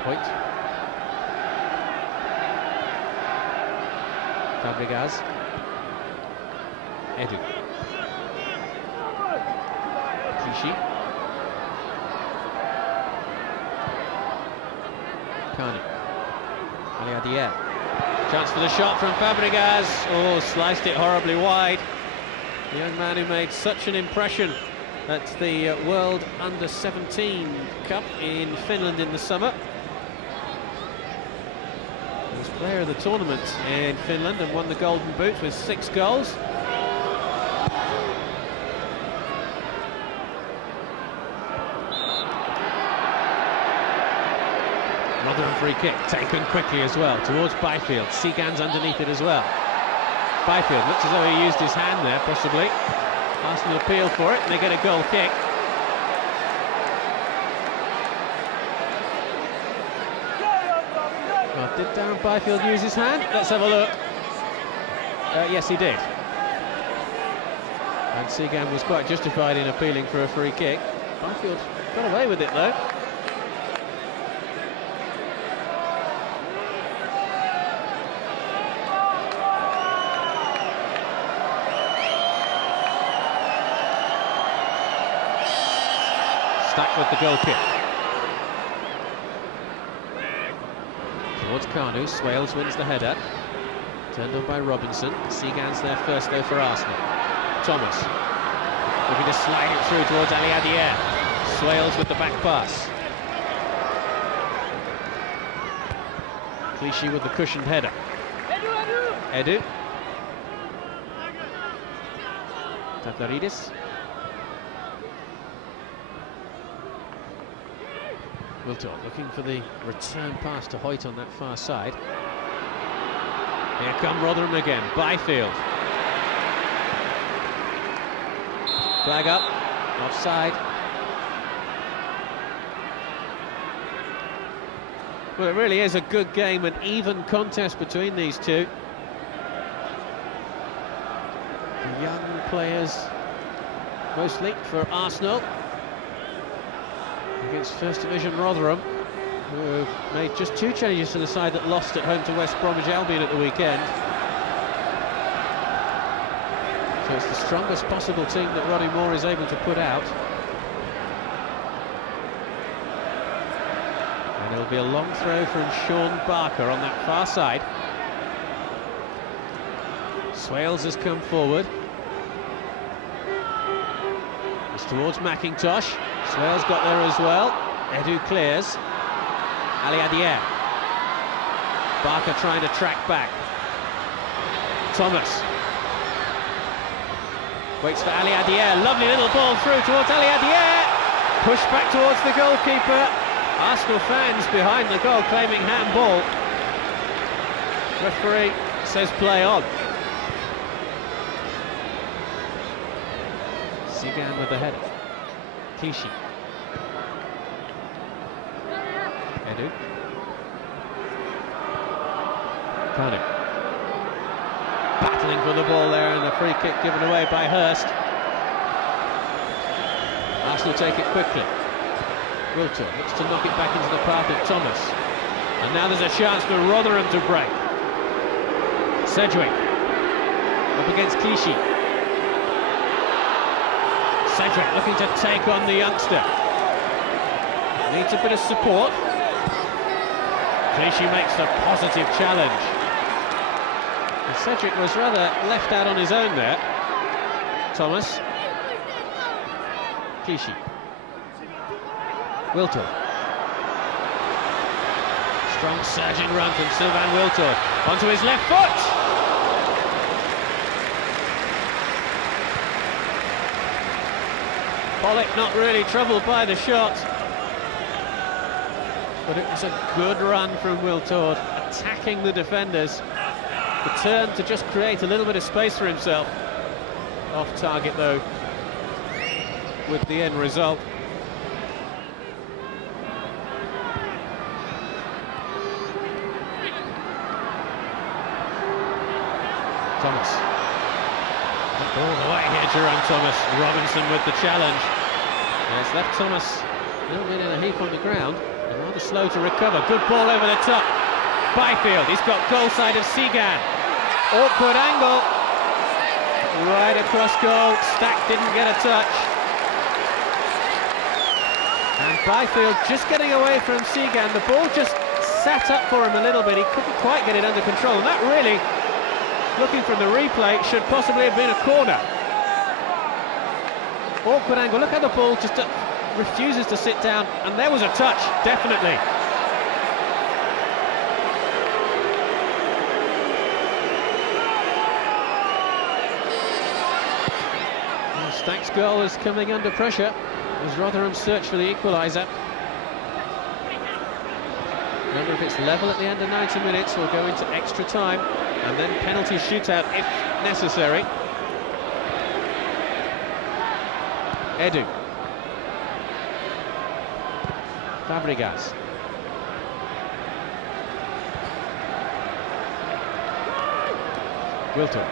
Point. Fabregas. Edu. Clichy. Carney. Ali Adier. Chance for the shot from Fabregas. Oh, sliced it horribly wide. The young man who made such an impression at the World Under-17 Cup in Finland in the summer. He was player of the tournament in Finland and won the Golden Boot with 6 goals. Rotherham free kick, taken quickly as well, towards Byfield. Seagan's underneath it as well. Byfield looks as though he used his hand there, possibly. Arsenal appeal for it, and they get a goal kick. Well, did Darren Byfield use his hand? Let's have a look. Yes, he did. And Seagan was quite justified in appealing for a free kick. Byfield got away with it, though. Stuck with the goal kick. Towards Kanu, Swales wins the header. Turned on by Robinson. Seagan's there first though for Arsenal. Thomas looking to slide it through towards Ali Adier. Swales with the back pass. Clichy with the cushioned header. Edu. Tavlaridis. Wiltor looking for the return pass to Hoyt on that far side. Here come Rotherham again. Byfield. Flag up. Offside. Well, it really is a good game, an even contest between these two. The young players, mostly for Arsenal, against First Division Rotherham, who have made just 2 changes to the side that lost at home to West Bromwich Albion at the weekend. So it's the strongest possible team that Roddy Moore is able to put out. And it'll be a long throw from Sean Barker on that far side. Swales has come forward. It's towards McIntosh. Swales got there as well. Edu clears. Ali Adier. Barker trying to track back. Thomas. Waits for Ali Adier. Lovely little ball through towards Ali Adier. Pushed back towards the goalkeeper. Arsenal fans behind the goal claiming handball. Referee says play on. Seagan with the header. Clichy. Edu. Kanu. Battling for the ball there, and a free kick given away by Hurst. Arsenal take it quickly. Wiltor looks to knock it back into the path of Thomas. And now there's a chance for Rotherham to break. Sedgwick up against Clichy. Sedgwick looking to take on the youngster. Needs a bit of support. Clichy makes a positive challenge. And Cedric was rather left out on his own there. Thomas. Clichy. Wiltor. Strong surging run from Sylvain Wiltor. Onto his left foot. Pollock not really troubled by the shot, but it was a good run from Wiltord, attacking the defenders. The turn to just create a little bit of space for himself. Off target though, with the end result. Thomas. All the way here, Jerome Thomas. Robinson with the challenge. It's left Thomas a little bit in a heap on the ground, and rather slow to recover. Good ball over the top. Byfield, he's got goal side of Segan. Awkward angle. Right across goal. Stack didn't get a touch. And Byfield just getting away from Segan. The ball just sat up for him a little bit. He couldn't quite get it under control. And that really, looking from the replay, should possibly have been a corner. Awkward angle. Look how the ball just refuses to sit down. And there was a touch, definitely. Well, Stack's goal is coming under pressure as Rotherham search for the equaliser. Remember, if it's level at the end of 90 minutes, we'll go into extra time and then penalty shootout if necessary. Edu. Fabregas. Wilton.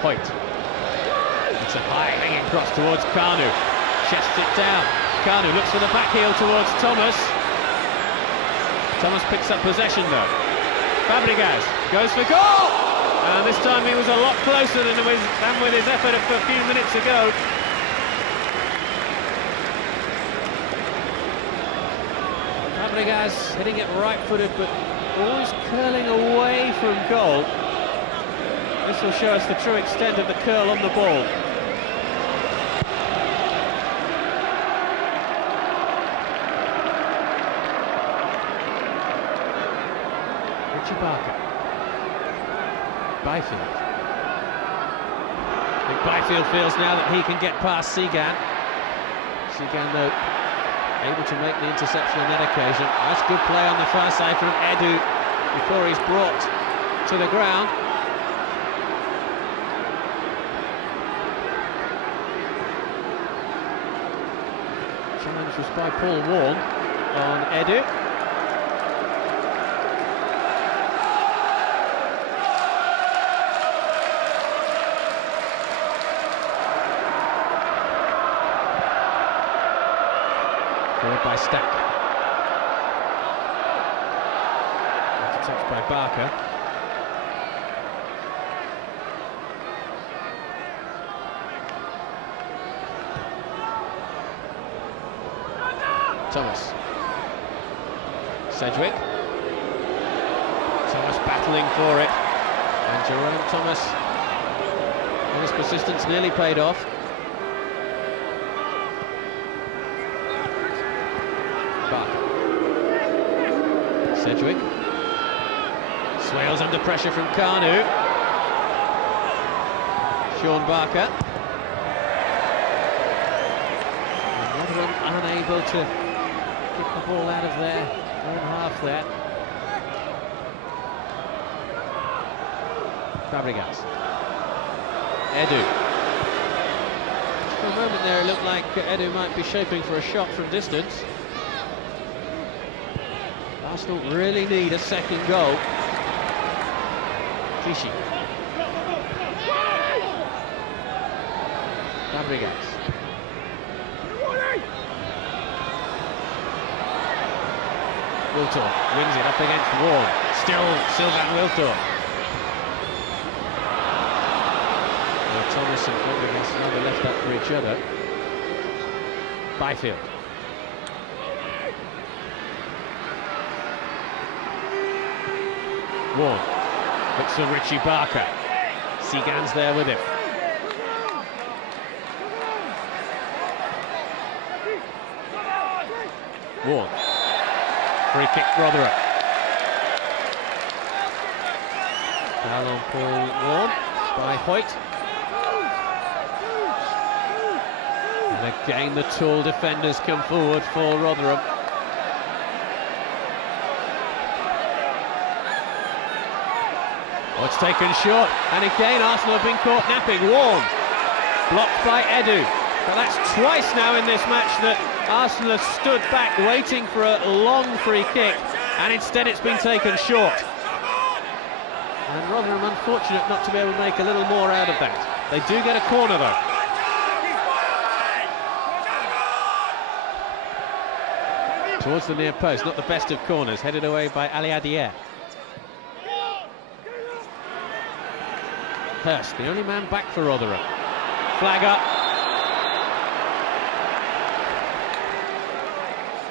Hoyt. It's a high hanging cross towards Kanu. Chests it down. Kanu looks for the back heel towards Thomas. Thomas picks up possession though. Fabregas goes for goal! And this time he was a lot closer than with his effort a few minutes ago. Fabregas hitting it right-footed, but always curling away from goal. This will show us the true extent of the curl on the ball. Barker. Byfield. I think Byfield feels now that he can get past Segan. Segan, though, able to make the interception on that occasion. That's good play on the far side from Edu before he's brought to the ground. Challenge was by Paul Warne on Edu. Forward by Stack. Touched by Barker. Thomas. Sedgwick. Thomas battling for it. And Jerome Thomas, and his persistence nearly paid off. Sedgwick swales under pressure from Kanu. Sean Barker. And Rotherham unable to kick the ball out of their own half there. Fabregas. Edu. For a moment there it looked like Edu might be shaping for a shot from distance. Arsenal really need a second goal. Clichy. Fabregas. Wiltord wins it up against Warne. Still Sylvain Wiltord. Well, Thomas and Fabregas now they're left up for each other. Byfield. Warne looks for Richie Barker. Segan's there with him. Warne. Free kick, Rotherham. Foul on Paul Warne by Hoyt. And again the tall defenders come forward for Rotherham. Oh, it's taken short, and again Arsenal have been caught napping. Warren, blocked by Edu. But that's twice now in this match that Arsenal have stood back waiting for a long free kick, and instead it's been taken short. And Rotherham unfortunate not to be able to make a little more out of that. They do get a corner though. Towards the near post, not the best of corners, headed away by Ali Adier. Hurst, the only man back for Rotherham. Flag up.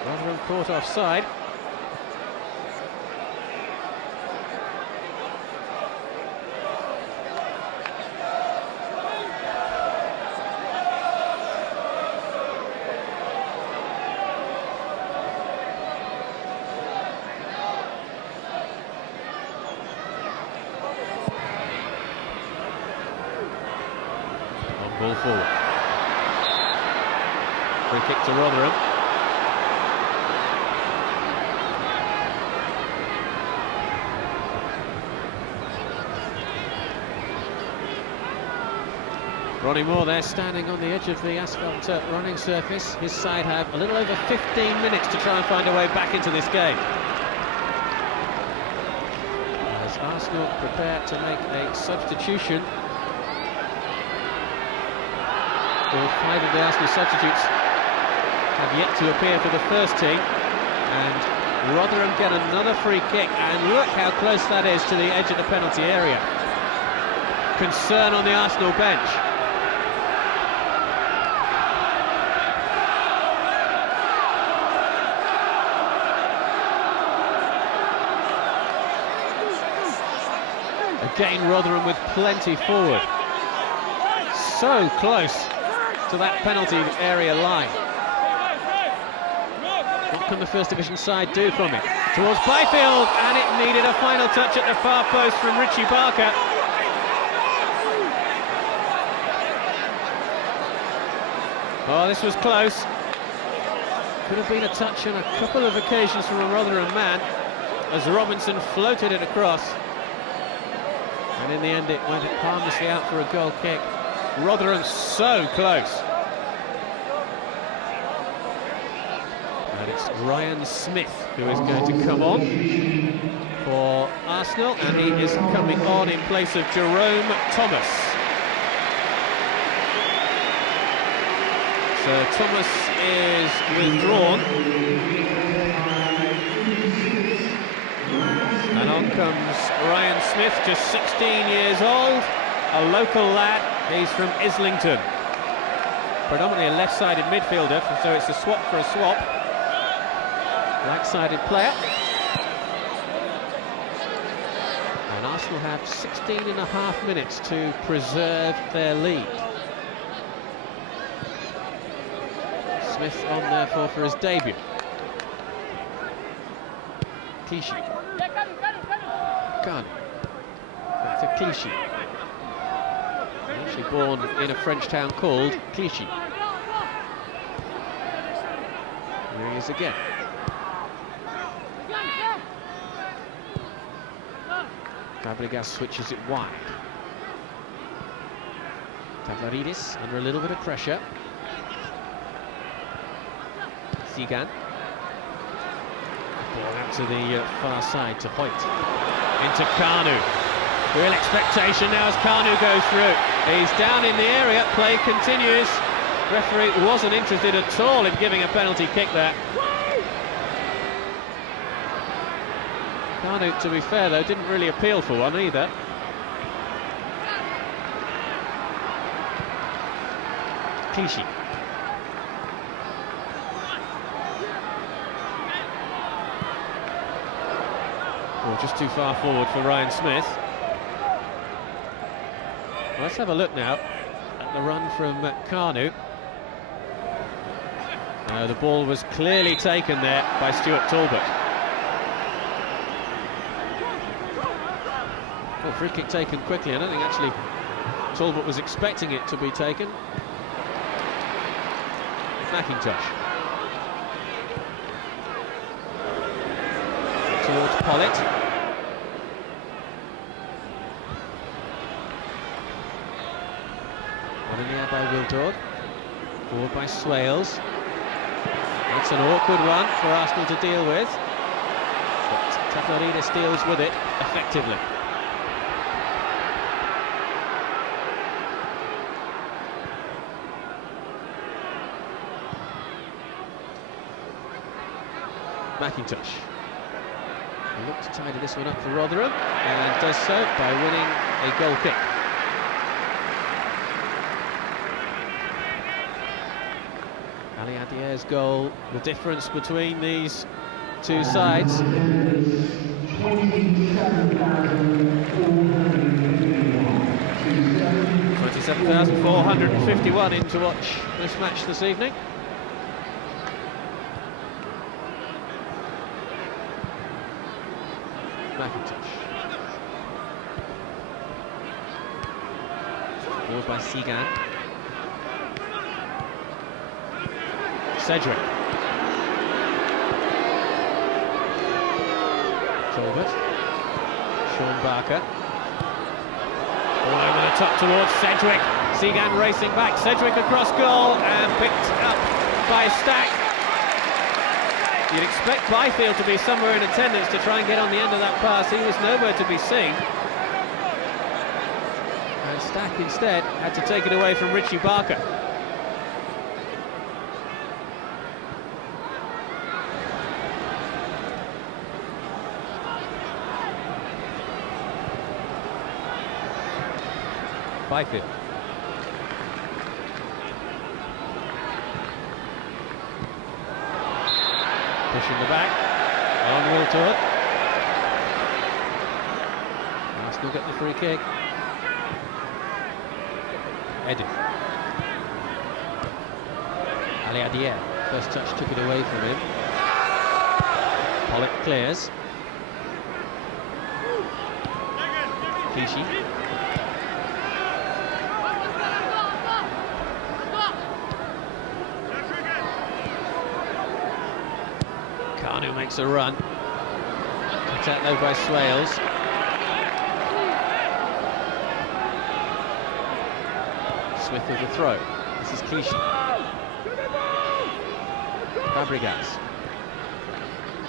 Rotherham caught offside. Ball forward. Free kick to Rotherham. Ronnie Moore there standing on the edge of the asphalt running surface. His side have a little over 15 minutes to try and find a way back into this game. As Arsenal prepare to make a substitution. All 5 of the Arsenal substitutes have yet to appear for the first team, and Rotherham get another free kick, and look how close that is to the edge of the penalty area. Concern on the Arsenal bench. Again Rotherham with plenty forward. So close to that penalty area line. What can the First Division side do from it? Towards Byfield, and it needed a final touch at the far post from Richie Barker. Oh, this was close. Could have been a touch on a couple of occasions from a Rotherham man as Robinson floated it across. And in the end it went harmlessly out for a goal kick. Rotherham so close. And it's Ryan Smith who is going to come on for Arsenal, and he is coming on in place of Jerome Thomas. So Thomas is withdrawn. And on comes Ryan Smith, just 16 years old, a local lad. He's from Islington. Predominantly a left-sided midfielder, so it's a swap for a swap. Right-sided player. And Arsenal have 16.5 minutes to preserve their lead. Smith on therefore for his debut. Clichy. Gun. Back to Clichy. Actually born in a French town called Clichy. Here he is again. Fabregas switches it wide. Tavlaridis under a little bit of pressure. Zigan. Ball out to the far side to Hoyt. Into Kanu. Real expectation now as Kanu goes through. He's down in the area, play continues. Referee wasn't interested at all in giving a penalty kick there. Kanu, to be fair though, didn't really appeal for one either. Clichy. Well, just too far forward for Ryan Smith. Well, let's have a look now at the run from Kanu. The ball was clearly taken there by Stuart Talbot. Well, free kick taken quickly. I don't think actually Talbot was expecting it to be taken. McIntosh. Towards Pollitt. One in the air by Wildorg. Forward by Swales. It's an awkward one for Arsenal to deal with, but Tafloridis deals with it effectively. McIntosh. He looks to tidy this one up for Rotherham, and does so by winning a goal kick. Ali Adier's goal, the difference between these two sides. 27,451 in to watch this match this evening. McIntosh. Forward by Segan. Cedric. Talbot. Sean Barker. All over the top towards Cedric. Segan racing back. Cedric across goal and picked up by Stack. You'd expect Byfield to be somewhere in attendance to try and get on the end of that pass. He was nowhere to be seen. And Stack instead had to take it away from Richie Barker. Byfield. Pushing the back on Wiltord. Arsenal get the free kick. Edu. Ali Adier, first touch took it away from him. Pollock clears. Clichy. Kanu makes a run. Cut out though by Swales. Smith with the throw. This is Clichy. Fabregas.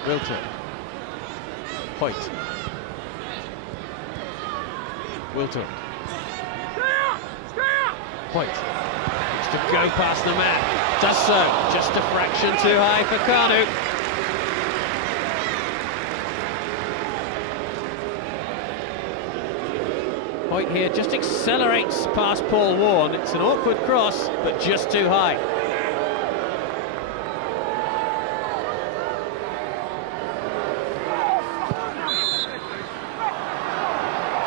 Wiltord. Hoyt. Wiltord. Hoyt. Looks to go past the man. Does so. Just a fraction too high for Kanu. Hoyt here just accelerates past Paul Warne. It's an awkward cross, but just too high.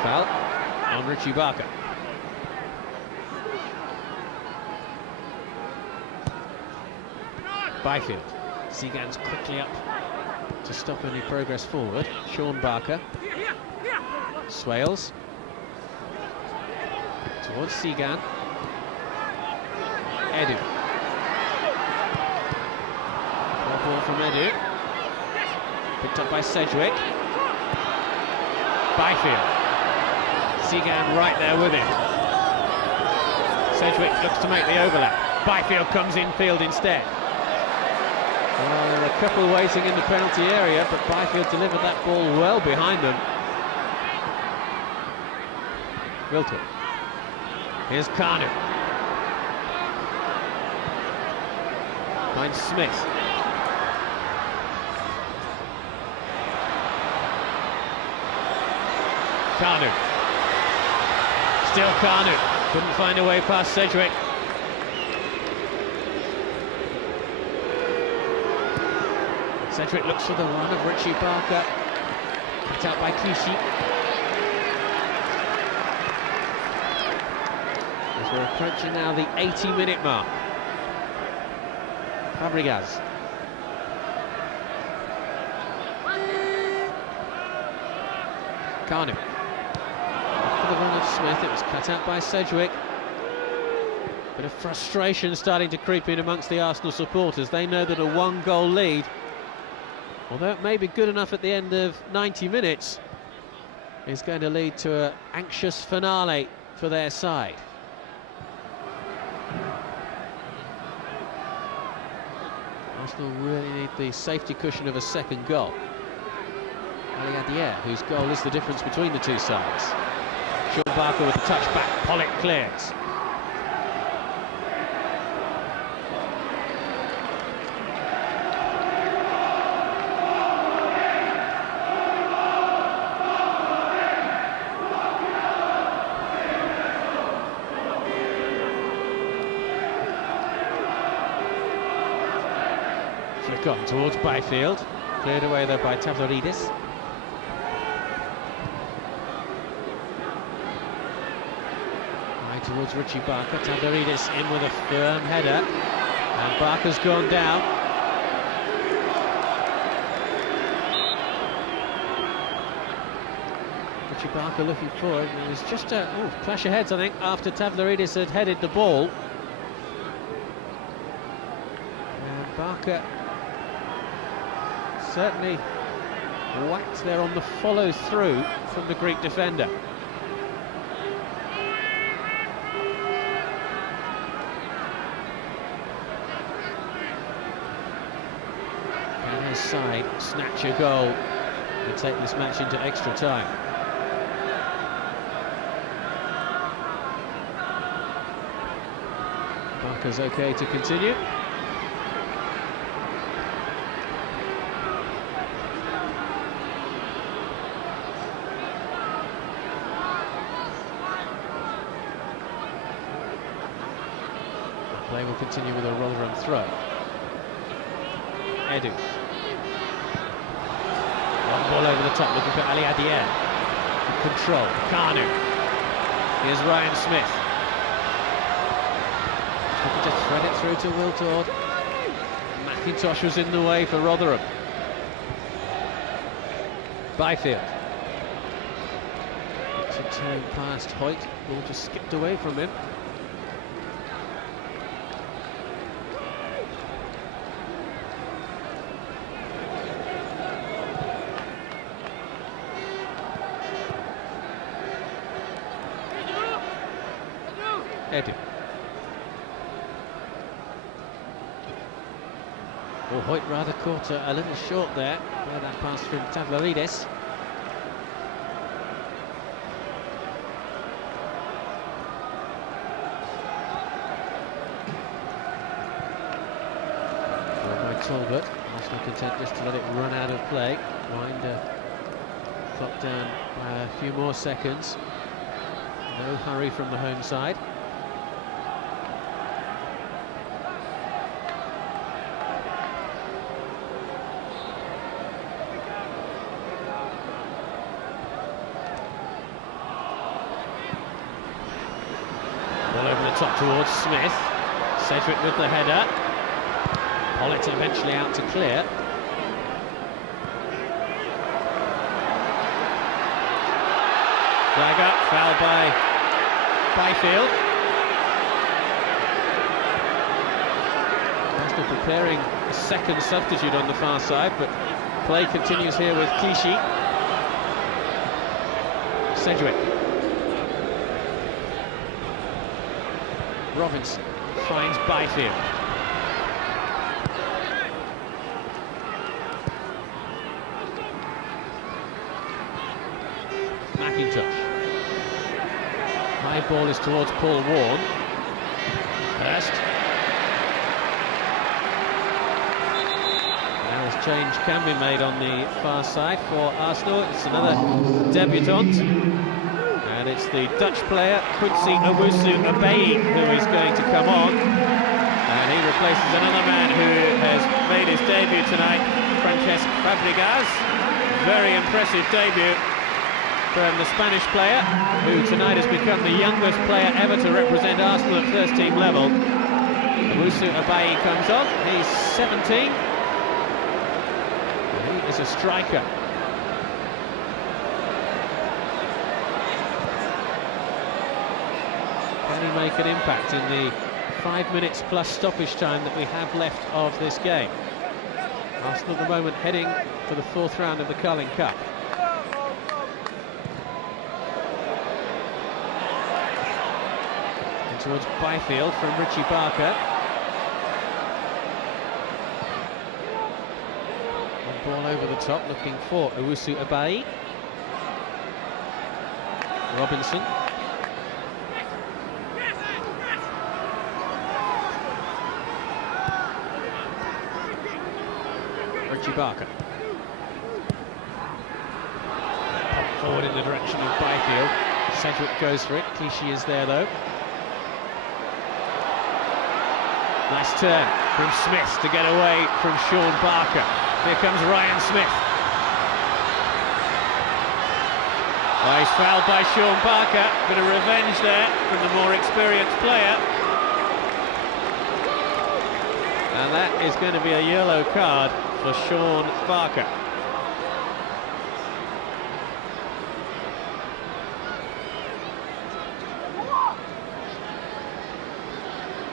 Foul on Richie Barker. Byfield. Segan's quickly up to stop any progress forward. Sean Barker. Swales. Towards Segan. Edu. Ball from Edu. Picked up by Sedgwick. Byfield. Segan right there with him. Sedgwick looks to make the overlap. Byfield comes infield instead. Well, there are a couple waiting in the penalty area, but Byfield delivered that ball well behind them. Wilton. Here's Kanu. Finds Smith. Kanu. Still Kanu. Couldn't find a way past Sedgwick. Sedgwick looks for the run of Richie Barker. Picked out by Clichy. As we're approaching now the 80-minute mark. Fabregas. Kanu. For the run of Smith, it was cut out by Sedgwick. Bit of frustration starting to creep in amongst the Arsenal supporters. They know that a one-goal lead, although it may be good enough at the end of 90 minutes, is going to lead to an anxious finale for their side. Arsenal really need the safety cushion of a second goal. Aliadier, whose goal is the difference between the two sides. Sean Barker with the touchback, Pollock clears. Flick on towards Byfield, cleared away though by Tavlaridis. Right towards Richie Barker, Tavlaridis in with a firm header, and Barker's gone down. Richie Barker looking forward, and it was just a clash of heads, I think, after Tavlaridis had headed the ball. And Barker certainly whacked there on the follow-through from the Greek defender. Can his side snatch a goal and take this match into extra time? Barker's okay to continue. Play will continue with a Rotherham throw. Edu. One ball over the top, looking for Aliadier. Control. Kanu. Here's Ryan Smith. Looking to thread it through to Wiltord. McIntosh was in the way for Rotherham. Byfield. To turn past Hoyt. Ball just skipped away from him. Edu. Well, Hoyt rather caught a little short there, where that pass from Tavlaridis. Well, by Talbot, Arsenal content just to let it run out of play. Wind clock down by a few more seconds. No hurry from the home side. Top towards Smith. Cedric with the header. Pollitt eventually out to clear. Flag up, foul by Byfield. Arsenal preparing a second substitute on the far side, but play continues here with Clichy. Cedric. Robinson finds Byfield. McIntosh. High ball is towards Paul Warne. Hurst. Now as change can be made on the far side for Arsenal. It's another debutant. And it's the Dutch player, Quincy Owusu-Abeyi, who is going to come on. And he replaces another man who has made his debut tonight, Cesc Fabregas. Very impressive debut from the Spanish player, who tonight has become the youngest player ever to represent Arsenal at first team level. Owusu-Abeyi comes on, he's 17. And he is a striker. Can he make an impact in the 5 minutes plus stoppage time that we have left of this game. Arsenal at the moment heading for the 4th round of the Carling Cup. And towards Byfield from Richie Barker. One ball over the top, looking for Owusu Abayi. Robinson. Richie Barker. Pop forward in the direction of Byfield. Cedric goes for it. Clichy is there though. Nice turn from Smith to get away from Sean Barker. Here comes Ryan Smith. Oh, he's fouled by Sean Barker. Bit of revenge there from the more experienced player. And that is going to be a yellow card for Sean Barker.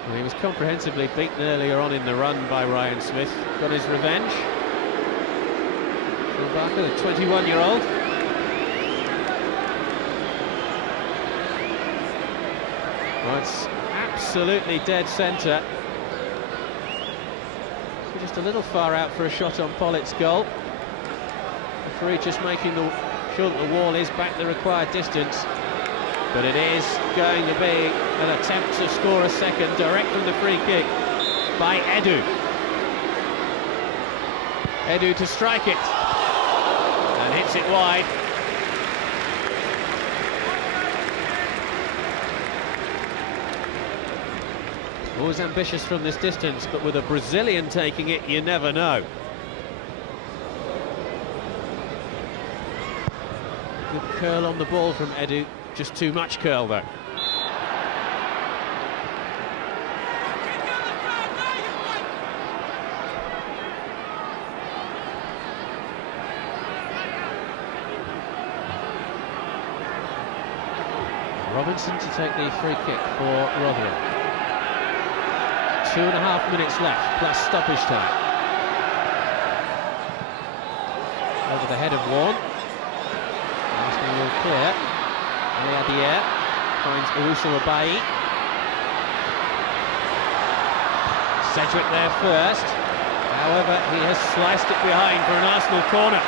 Well, he was comprehensively beaten earlier on in the run by Ryan Smith. Got his revenge. Sean Barker, the 21-year-old. Well, it's absolutely dead centre. Just a little far out for a shot on Pollitt's goal. The referee just making sure that the wall is back the required distance. But it is going to be an attempt to score a second direct from the free kick by Edu. Edu to strike it. And hits it wide. Always ambitious from this distance, but with a Brazilian taking it, you never know. Good curl on the ball from Edu, just too much curl though. Robinson to take the free kick for Rotherham. 2.5 minutes left, plus stoppage time. Over the head of Warne. Arsenal will clear. Aliadier finds Owusu Abayi. Cedric there first. However, he has sliced it behind for an Arsenal corner.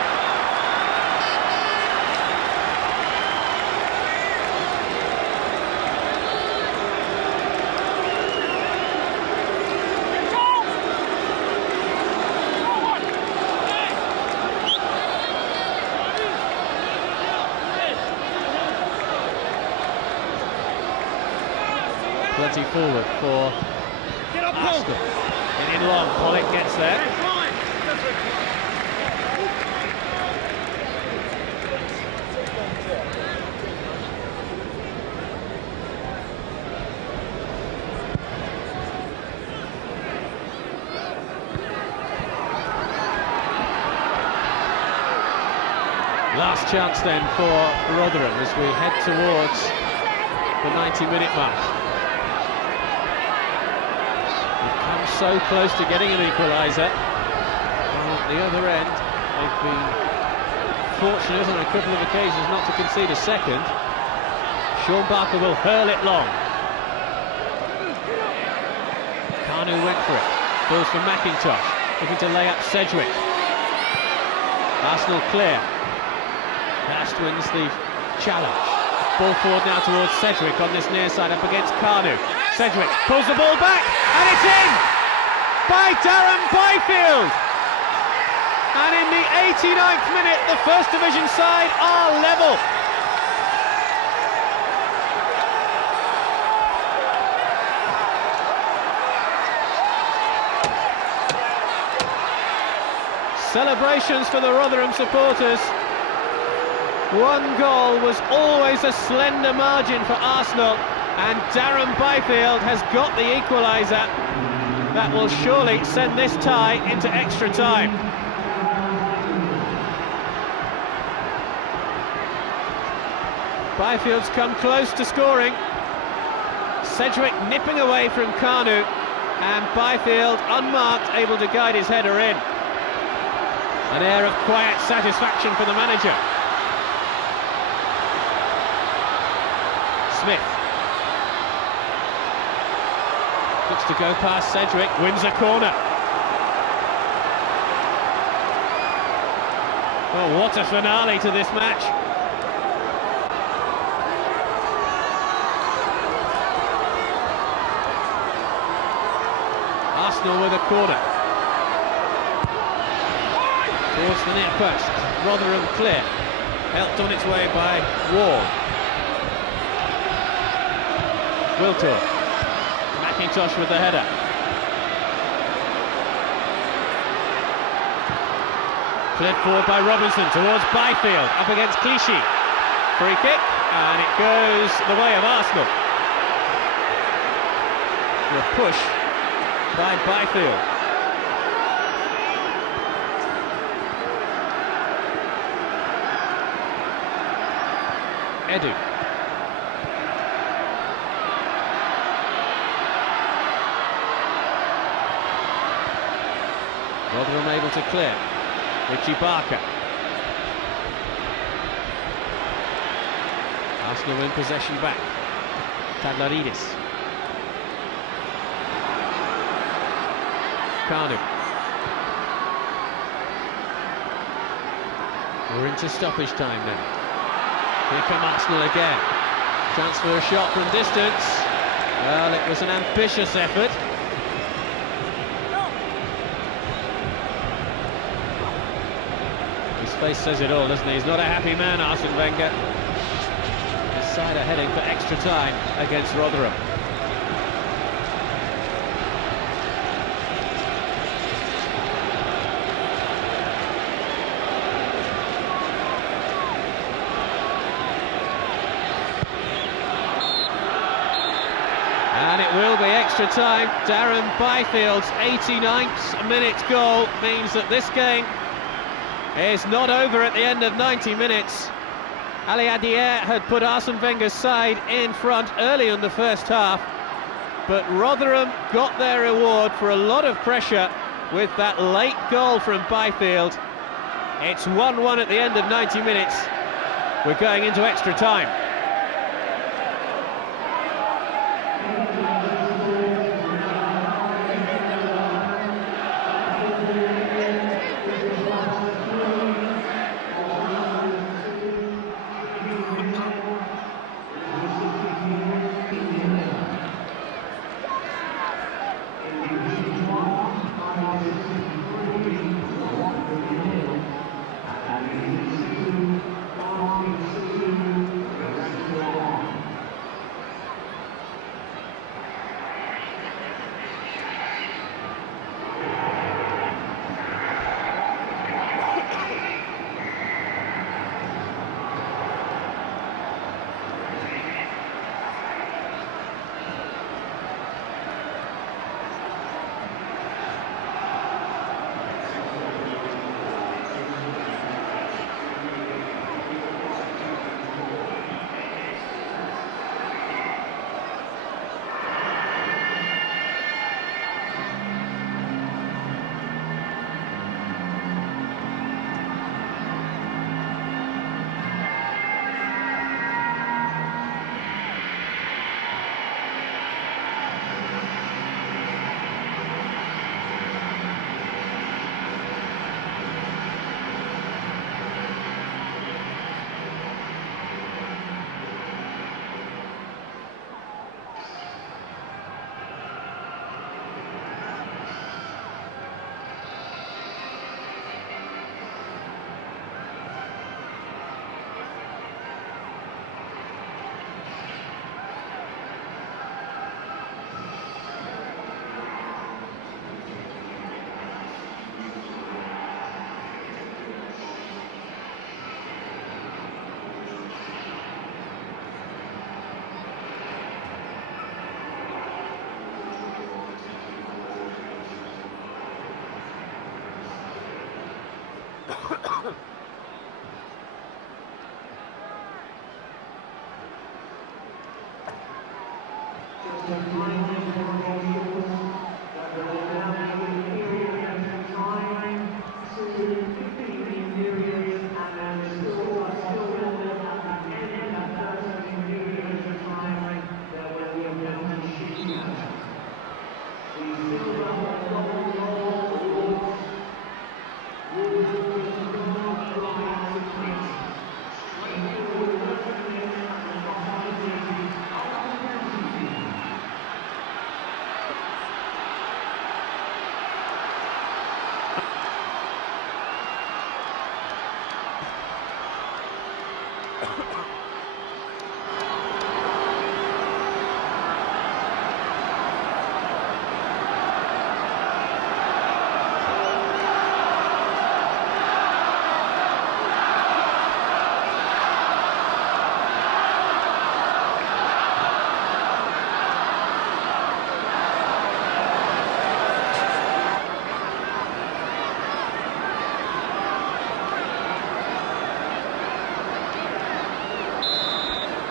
Plenty forward for Arsenal. In long, Pollitt gets there. Last chance then for Rotherham as we head towards the 90-minute mark. So close to getting an equaliser. At the other end, they've been fortunate on a couple of occasions not to concede a second. Sean Barker will hurl it long. Kanu went for it. Balls for McIntosh, looking to lay up Cedric. Arsenal clear. Hurst wins the challenge. Ball forward now towards Cedric on this near side up against Kanu. Cedric pulls the ball back, and it's in! By Darren Byfield, and in the 89th minute the First Division side are level. Celebrations for the Rotherham supporters. One goal was always a slender margin for Arsenal, and Darren Byfield has got the equaliser. That will surely send this tie into extra time. Byfield's come close to scoring. Cedric nipping away from Kanu, and Byfield, unmarked, able to guide his header in. An air of quiet satisfaction for the manager. Smith looks to go past Cedric, wins a corner. Oh, what a finale to this match. Arsenal with a corner. Towards the near post. Rotherham clear. Helped on its way by Ward. Wiltor. McIntosh with the header. Cleared forward by Robinson towards Byfield. Up against Clichy. Free kick. And it goes the way of Arsenal. The push by Byfield. Edu. Rotherham able to clear. Richie Barker. Arsenal in possession back. Tadlaridis. Kanu. We're into stoppage time now. Here come Arsenal again. Chance for a shot from distance. Well, it was an ambitious effort. His face says it all, doesn't he? He's not a happy man, Arsene Wenger. His side are heading for extra time against Rotherham. And it will be extra time. Darren Byfield's 89th minute goal means that this game is not over at the end of 90 minutes. Ali Adier had put Arsene Wenger's side in front early in the first half, but Rotherham got their reward for a lot of pressure with that late goal from Byfield. It's 1-1 at the end of 90 minutes. We're going into extra time.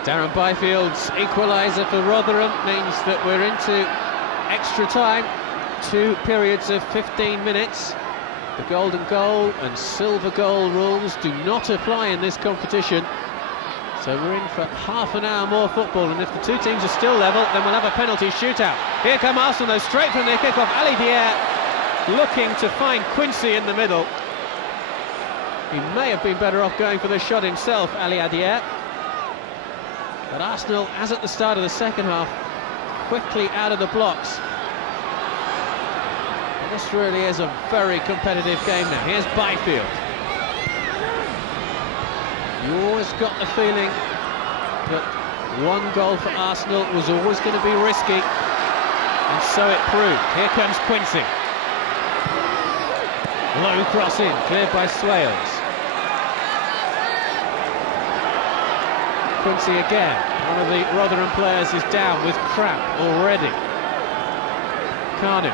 Darren Byfield's equaliser for Rotherham means that we're into extra time, 2 periods of 15 minutes. The golden goal and silver goal rules do not apply in this competition, so we're in for half an hour more football, and if the two teams are still level, then we'll have a penalty shootout. Here come Arsene, though, straight from their kick-off. Ali Dier looking to find Quincy in the middle. He may have been better off going for the shot himself, Ali Dier. But Arsenal, as at the start of the second half, quickly out of the blocks. And this really is a very competitive game now. Here's Byfield. You always got the feeling that one goal for Arsenal was always going to be risky, and so it proved. Here comes Quincy. Low cross in, cleared by Swales. Quincy again. One of the Rotherham players is down with cramp already. Kanu.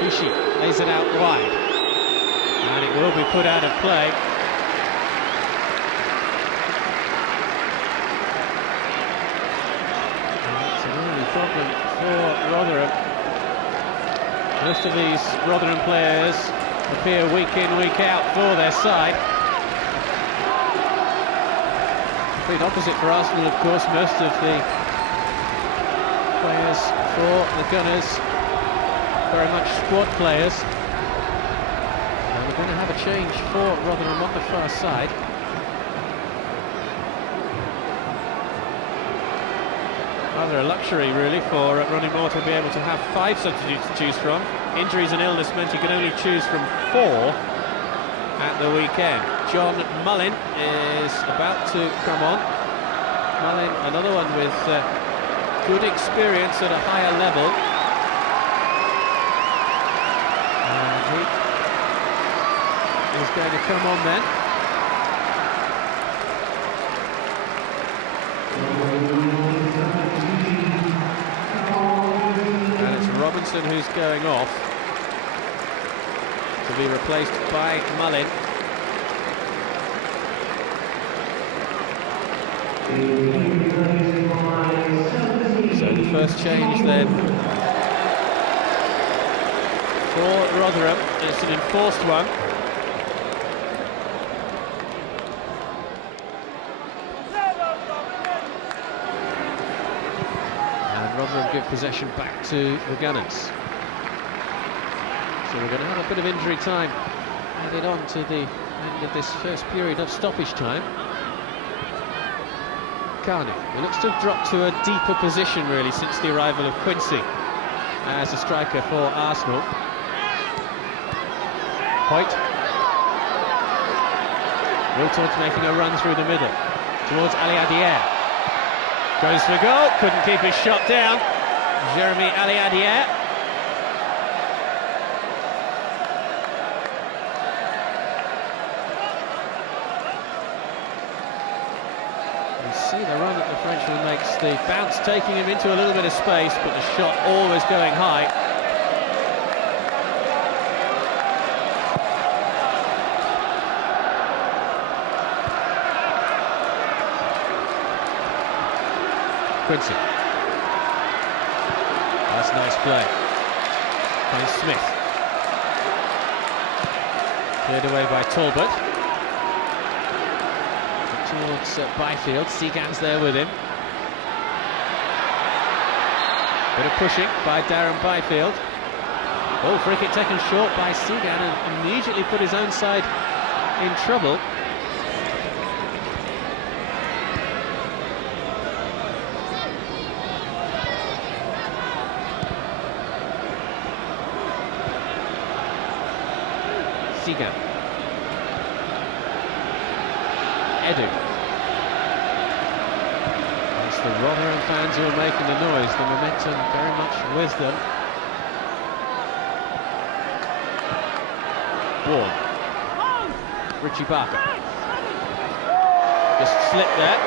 Kishi lays it out wide, and it will be put out of play. It's a really problem for Rotherham. Most of these Rotherham players appear week in, week out for their side. Complete opposite for Arsenal, of course. Most of the players for the Gunners very much squad players. And we're going to have a change for Rotherham on the far side. Rather a luxury, really, for Ronnie Moore to be able to have 5 substitutes to choose from. Injuries and illness meant he could only choose from 4 at the weekend. John Mullin is about to come on. Mullin, another one with good experience at a higher level. And he is going to come on then. Robinson, who's going off to be replaced by Mullin. So the first change then for Rotherham, and it's an enforced one. Rotherham give possession back to the Gunners. So we're going to have a bit of injury time added on to the end of this first period of stoppage time. Kanu, who looks to have dropped to a deeper position really since the arrival of Quincy as a striker for Arsenal. Hoyt. Will towards making a run through the middle towards Ali Dier. Goes for goal, couldn't keep his shot down. Jeremy Ali Dier. You see the run that the Frenchman makes, the bounce taking him into a little bit of space, but the shot always going high. Quincy. That's nice play. Finds Smith. Cleared away by Talbot. Towards Byfield. Seagan's there with him. Bit of pushing by Darren Byfield. Oh, free kick taken short by Seagan and immediately put his own side in trouble. Seagan. Edu. It's the Rotherham fans who are making the noise, the momentum very much with them. Ward. Richie Barker. Just slipped there.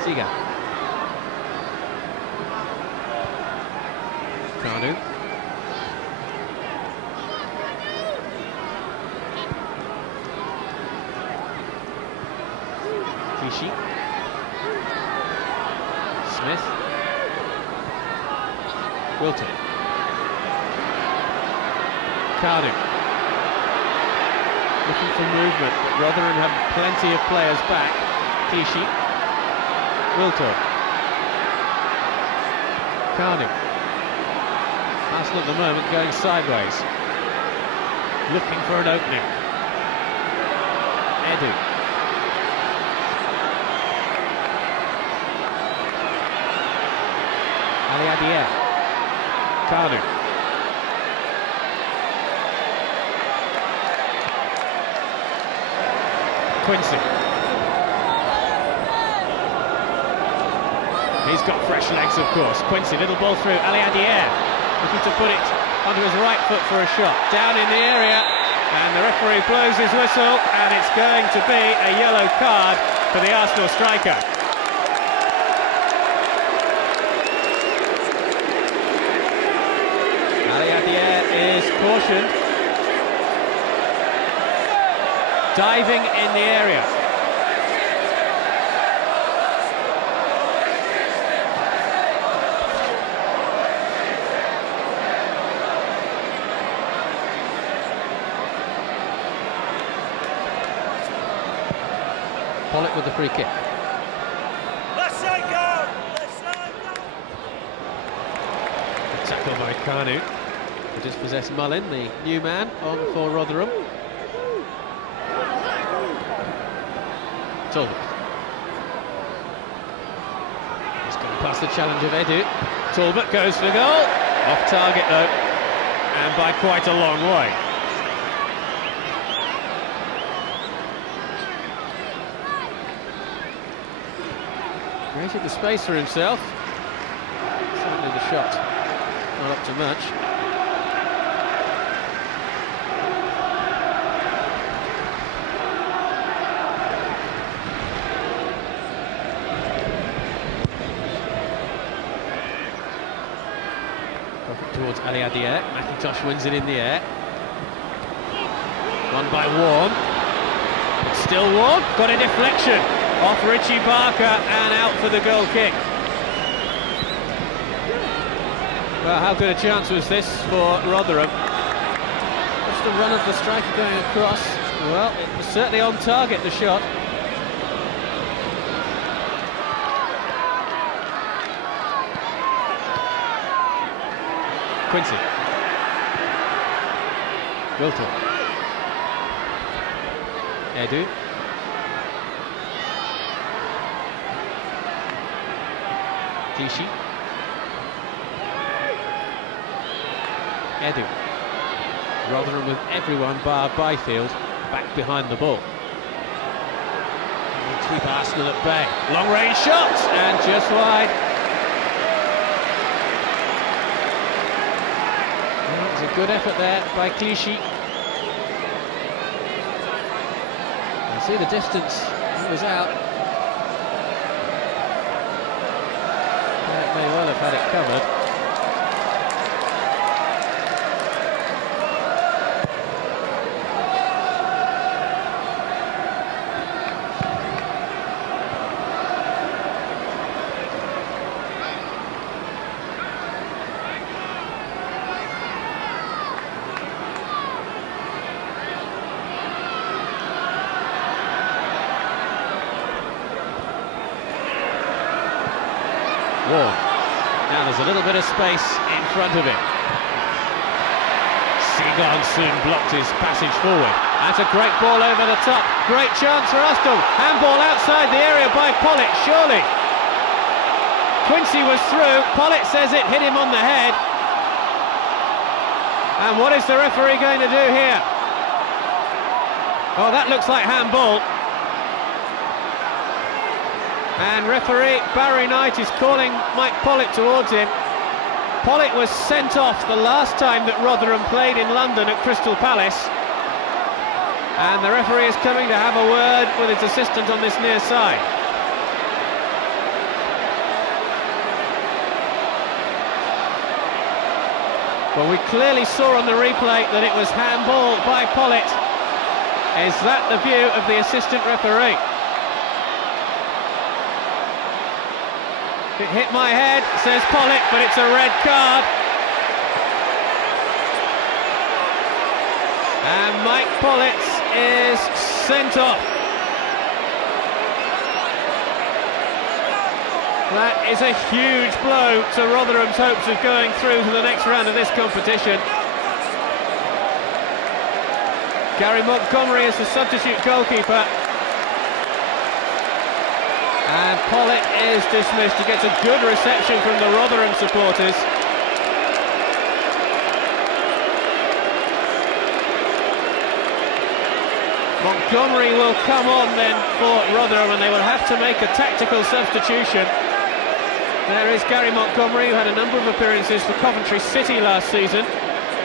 Seagan. Kanu. Clichy. Smith. Wilton. Kanu. Looking for movement, but Rotherham have plenty of players back. Clichy. Wilton. Kanu. Arsenal at the moment going sideways. Looking for an opening. Edu. Ali Adier. Kanu. Quincy. He's got fresh legs, of course. Quincy, little ball through. Ali Adier looking to put it onto his right foot for a shot. Down in the area, and the referee blows his whistle, and it's going to be a yellow card for the Arsenal striker. Ali Adier is cautioned. Diving in the area. Pollock with the free kick. Let's go! Let's go! Tackle by Kanu. To dispossess Mullin, the new man on for Rotherham. Talbot. He's gone past the challenge of Edu. Talbot goes for goal. Off target though, and by quite a long way. Created the space for himself. Certainly the shot not up to much. Towards Ali Adier. McIntosh wins it in the air. Won by Warren. It's still Warren. Got a deflection off Richie Barker and out for the goal kick. Well, how good a chance was this for Rotherham? Just the run of the striker going across. Well, it was certainly on target, the shot. Quincy. Wilton. Edu. Clichy. Edu. Rotherham with everyone bar Byfield back behind the ball. We'll keep Arsenal at bay. Long range shot and just wide. Well, it was a good effort there by Clichy. You see the distance, it was out. May well have had it covered. a little bit of space in front of him. Sigon soon blocked his passage forward. That's a great ball over the top. Great chance for Arsenal. Handball outside the area by Pollitt, surely. Quincy was through. Pollitt says it hit him on the head. And what is the referee going to do here? Oh, that looks like handball. And referee Barry Knight is calling Mike Pollitt towards him. Pollitt was sent off the last time that Rotherham played in London at Crystal Palace. And the referee is coming to have a word with his assistant on this near side. Well, we clearly saw on the replay that it was handball by Pollitt. Is that the view of the assistant referee? It hit my head, says Pollitt, but it's a red card. And Mike Pollitt is sent off. That is a huge blow to Rotherham's hopes of going through to the next round of this competition. Gary Montgomery is the substitute goalkeeper. And Pollitt is dismissed. He gets a good reception from the Rotherham supporters. Montgomery will come on then for Rotherham, and they will have to make a tactical substitution. There is Gary Montgomery, who had a number of appearances for Coventry City last season,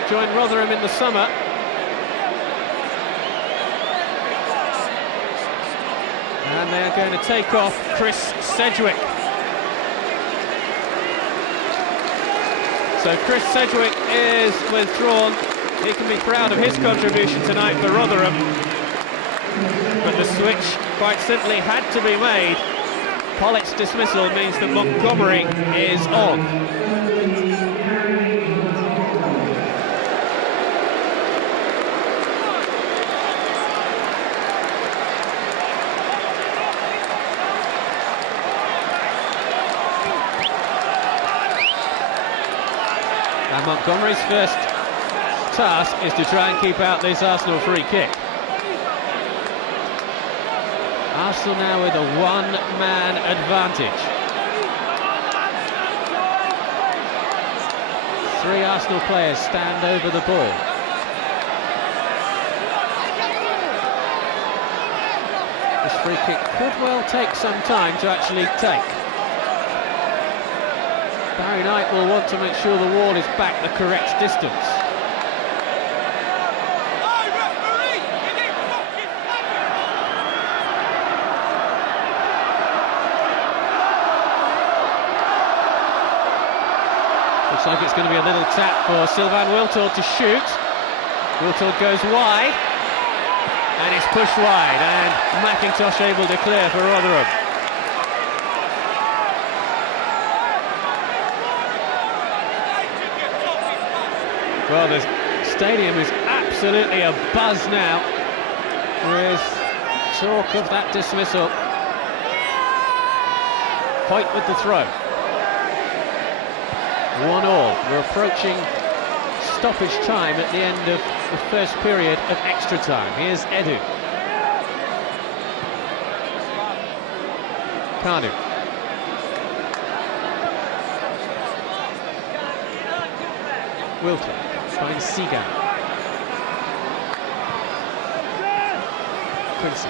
joined Rotherham in the summer. And they're going to take off Chris Sedgwick. So Chris Sedgwick is withdrawn. He can be proud of his contribution tonight for Rotherham. But the switch quite simply had to be made. Pollitt's dismissal means that Montgomery is on. And Montgomery's first task is to try and keep out this Arsenal free kick. Arsenal now with a one-man advantage. 3 Arsenal players stand over the ball. This free kick could well take some time to actually take. Barry Knight will want to make sure the wall is back the correct distance. Looks like it's going to be a little tap for Sylvain Wiltord to shoot. Wiltord goes wide, and it's pushed wide, and McIntosh able to clear for Rotherham. Well, the stadium is absolutely abuzz now with talk of that dismissal. Point with the throw. 1-1. We're approaching stoppage time at the end of the first period of extra time. Here's Edu. Kanu. Wilton finds Sigan. Quincy.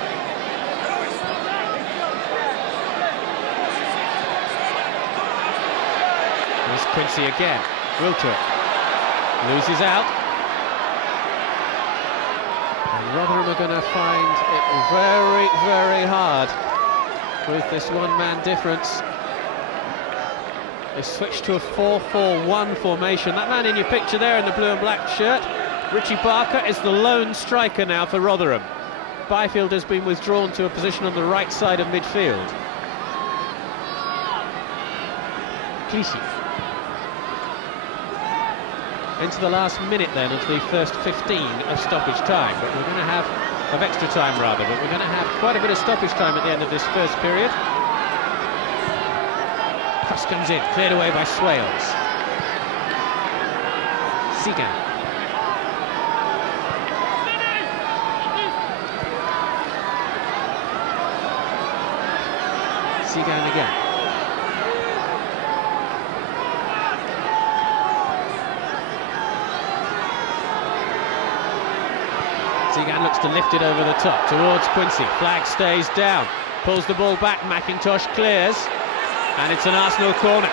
There's Quincy again. Wilton loses out. And Rotherham are going to find it very, very hard with this one-man difference. They switched to a 4-4-1 formation. That man in your picture there in the blue and black shirt, Richie Barker, is the lone striker now for Rotherham. Byfield has been withdrawn to a position on the right side of midfield. Clichy. Into the last minute then of the first 15 of stoppage time, but we're going to have, of extra time rather, but we're going to have quite a bit of stoppage time at the end of this first period. Cross comes in, cleared away by Swales. Segan. Segan again. Segan looks to lift it over the top towards Quincy. Flag stays down. Pulls the ball back. McIntosh clears. And it's an Arsenal corner.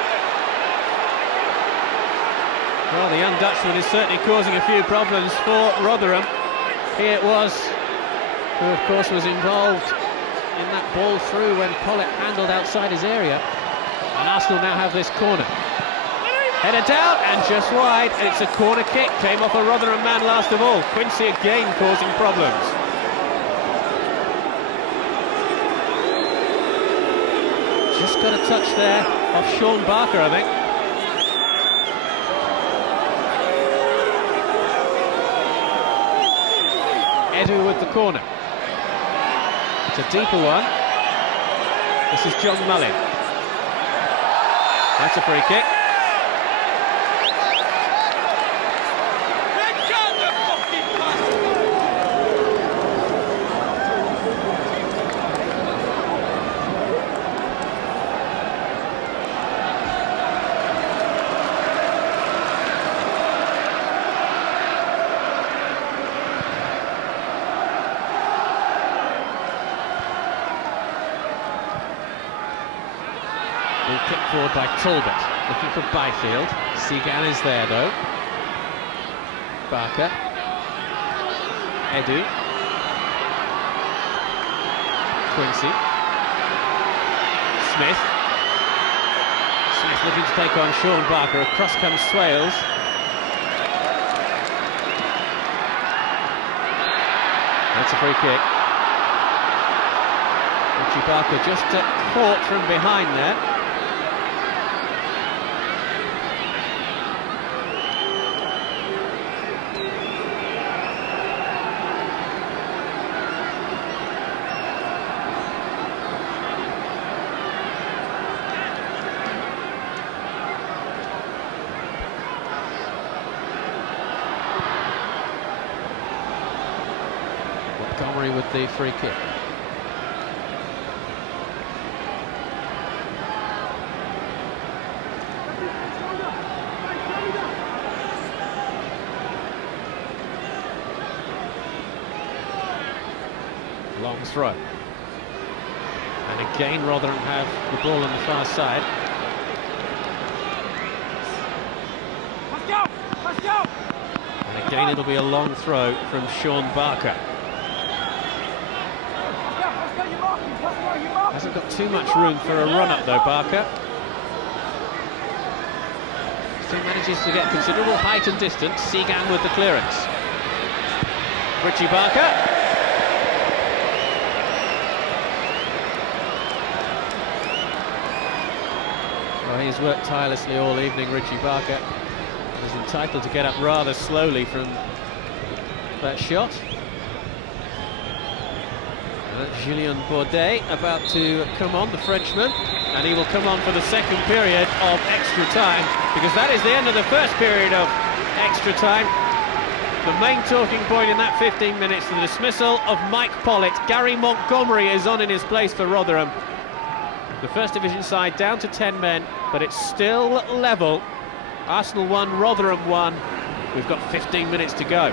Well, the young Dutchman is certainly causing a few problems for Rotherham. Here it was, who of course was involved in that ball through when Pollitt handled outside his area. And Arsenal now have this corner. Header down and just wide. It's a corner kick. Came off a Rotherham man last of all. Quincy again causing problems. Just got a touch there off Sean Barker, I think. Edu with the corner. It's a deeper one. This is John Mullin. That's a free kick. Ball kicked forward by Talbot, looking for Byfield. Segan is there though. Barker. Edu. Quincy. Smith. Smith looking to take on Sean Barker. Across comes Swales. That's a free kick. Richie Barker just caught from behind there. Montgomery with the free kick. Long throw. And again Rotherham have the ball on the far side. Let's go! Let's go! And again it'll be a long throw from Sean Barker. Hasn't got too much room for a run-up though, Barker. Still manages to get considerable height and distance. Segan with the clearance. Richie Barker. Well, he's worked tirelessly all evening, Richie Barker. He's entitled to get up rather slowly from that shot. Julien Bordet about to come on, the Frenchman, and he will come on for the second period of extra time, because that is the end of the first period of extra time. The main talking point in that 15 minutes, the dismissal of Mike Pollitt. Gary Montgomery is on in his place for Rotherham. The First Division side down to 10 men, but it's still level. Arsenal 1, Rotherham 1. We've got 15 minutes to go.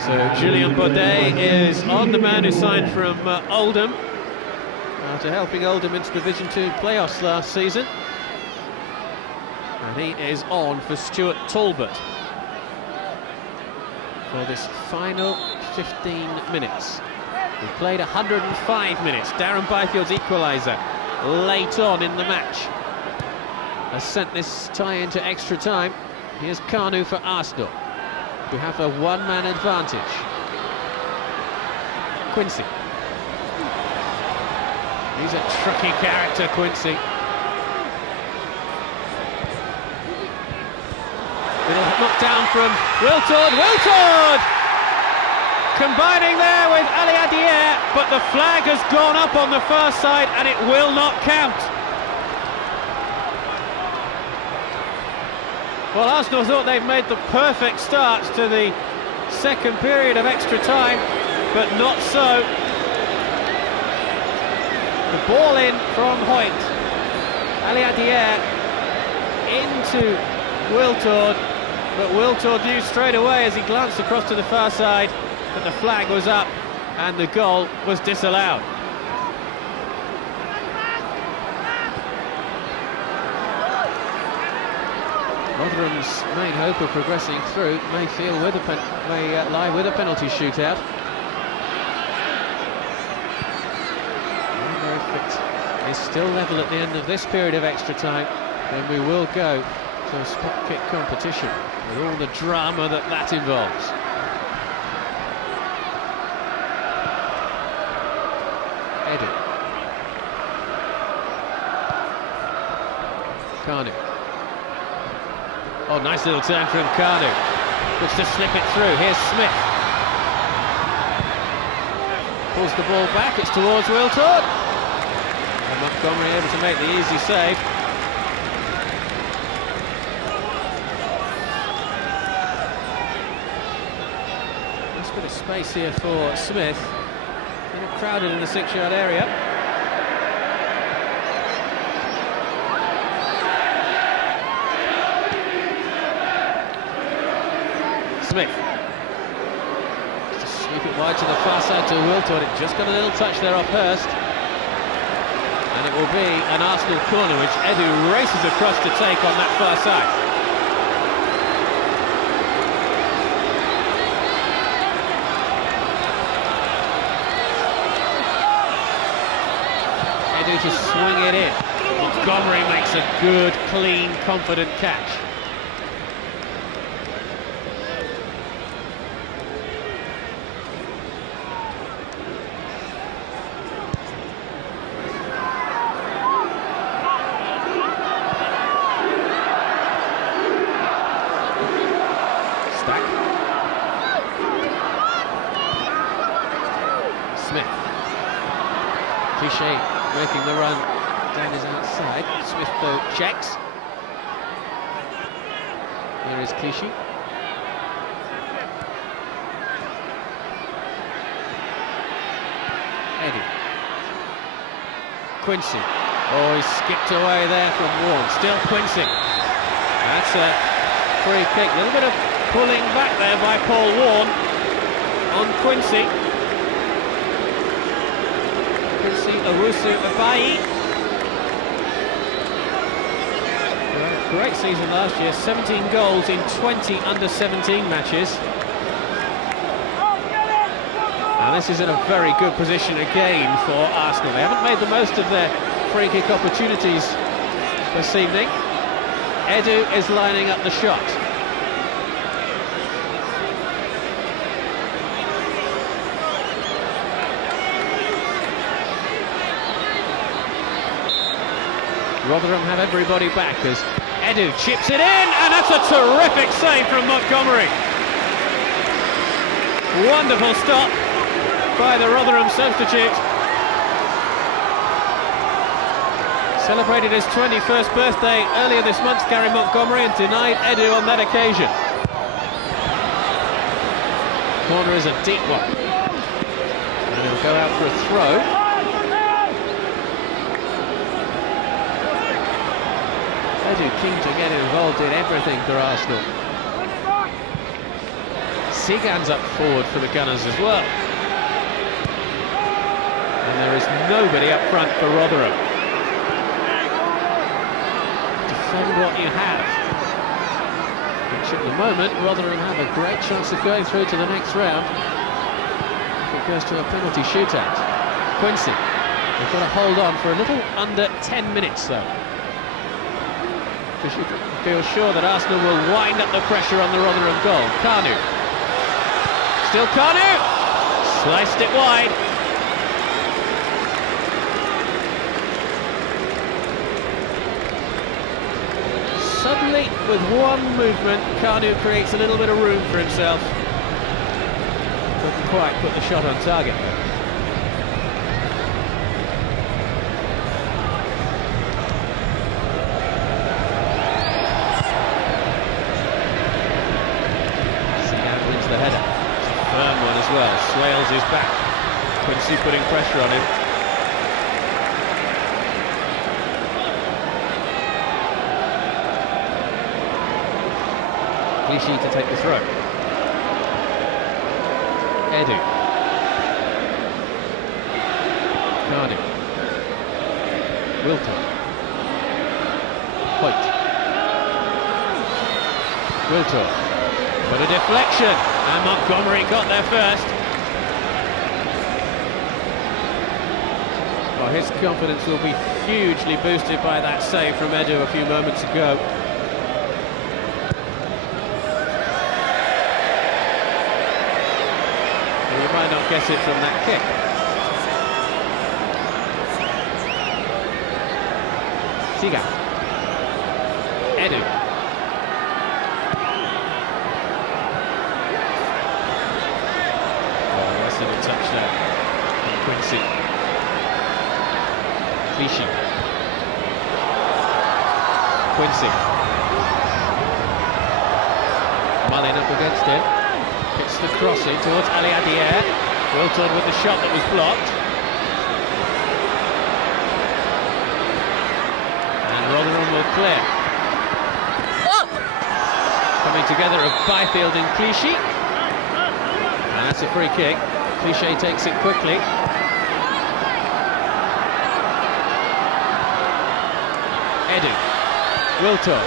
So Julien Bordet is on, the man who signed from Oldham, after helping Oldham into Division 2 playoffs last season. And he is on for Stuart Talbot. for this final 15 minutes. We played 105 minutes. Darren Byfield's equaliser late on in the match has sent this tie into extra time. Here's Kanu for Arsenal, who have a one-man advantage. Quincy. He's a trucky character, Quincy. Little knockdown from Wiltord. Combining there with Ali Adier, but the flag has gone up on the far side and it will not count. Well, Arsenal thought they'd made the perfect start to the second period of extra time, but not so. The ball in from Hoyt. Ali Adier into Wiltord, but Wiltord knew straight away as he glanced across to the far side that the flag was up and the goal was disallowed. Rotherham's main hope of progressing through may lie with a penalty shootout. I wonder if it is still level at the end of this period of extra time, when we will go to a spot kick competition with all the drama that involves. Edu. Kanu. Oh, nice little turn from Kanu. Looks to slip it through. Here's Smith. Pulls the ball back. It's towards Wiltord. And Montgomery able to make the easy save. Nice bit of space here for Smith. Crowded in the 6-yard area. Smith. Just sweep it wide to the far side to Wiltord. It just got a little touch there off Hurst. And it will be an Arsenal corner, which Edu races across to take on that far side. To swing it in. Montgomery makes a good, clean, confident catch. Stack. Smith. Cliche making the run down his outside. Smith though checks. Here is Clichy. Eddie. Quincy. Oh, he skipped away there from Warren. Still Quincy. That's a free kick. A little bit of pulling back there by Paul Warren on Quincy. Owusu Abayi. Great season last year, 17 goals in 20 under-17 matches. And this is in a very good position again for Arsenal. They haven't made the most of their free kick opportunities this evening. Edu is lining up the shot. Rotherham have everybody back as Edu chips it in, and that's a terrific save from Montgomery. Wonderful stop by the Rotherham substitute. Celebrated his 21st birthday earlier this month, Gary Montgomery, and denied Edu on that occasion. Corner is a deep one. And it'll go out for a throw. Edu keen to get involved in everything for Arsenal. Segan's up forward for the Gunners as well. And there is nobody up front for Rotherham. Defend what you have. And which at the moment Rotherham have a great chance of going through to the next round. If it goes to a penalty shootout. Quincy, they've got to hold on for a little under 10 minutes though. Because you feel sure that Arsenal will wind up the pressure on the Rotherham goal. Kanu. Still Kanu! Sliced it wide. Suddenly, with one movement, Kanu creates a little bit of room for himself. Doesn't quite put the shot on target. The header. It's a firm one as well. Swales is back. Quincy putting pressure on him. Clichy to take the throw. Edu. Cardiff. Wilton. Hoyt. Wilton. But a deflection, and Montgomery got there first. Well, his confidence will be hugely boosted by that save from Edu a few moments ago. Well, you might not guess it from that kick. Siga. Edu. Touchdown. Quincy. Clichy. Quincy. Mullin up against him. Gets the crossing towards Ali Adier. Wilton with the shot that was blocked. And Rotherham will clear. Coming together of Byfield and Clichy. And that's a free kick. Clichy takes it quickly. Edu. Wilton.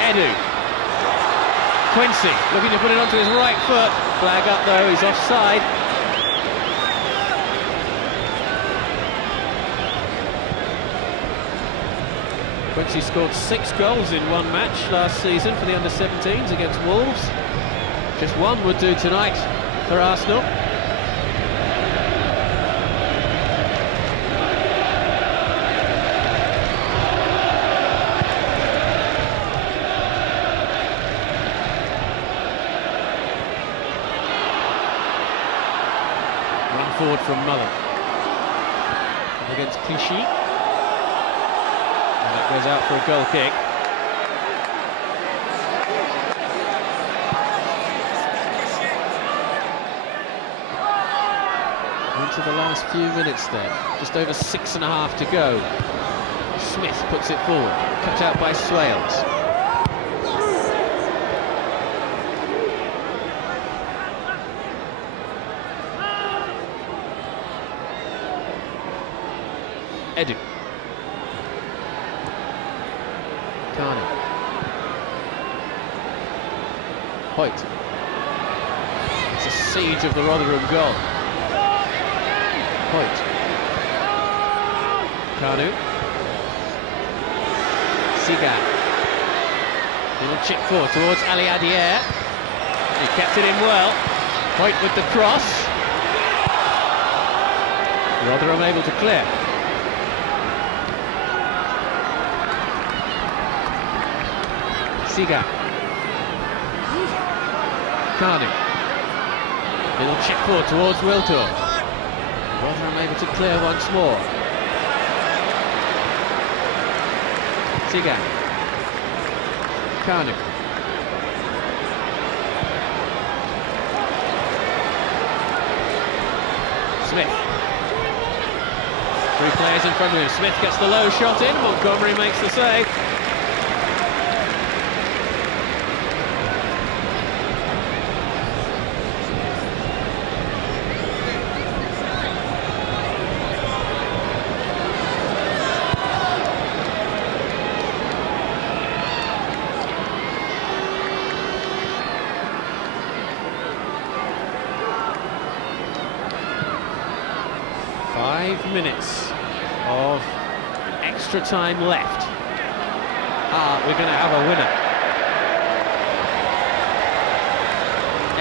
Edu. Quincy looking to put it onto his right foot. Flag up though, he's offside. Quincy scored 6 goals in one match last season for the under-17s against Wolves. Just one would do tonight for Arsenal. Forward from Mullin against Clichy, and that goes out for a goal kick. Into the last few minutes there, just over 6.5 to go. Smith puts it forward, cut out by Swales. Edu. Carney. Hoyt. It's a siege of the Rotherham goal. Hoyt. Kanu. Siga. Little chip forward towards Ali Adier. He kept it in well. Hoyt with the cross. Rotherham able to clear. Siga. Carney. Little chip forward towards Wilton. Rotherham able to clear once more. Siga. Carney. Smith. 3 players in front of him. Smith gets the low shot in. Montgomery makes the save. minutes of extra time left. We're going to have a winner.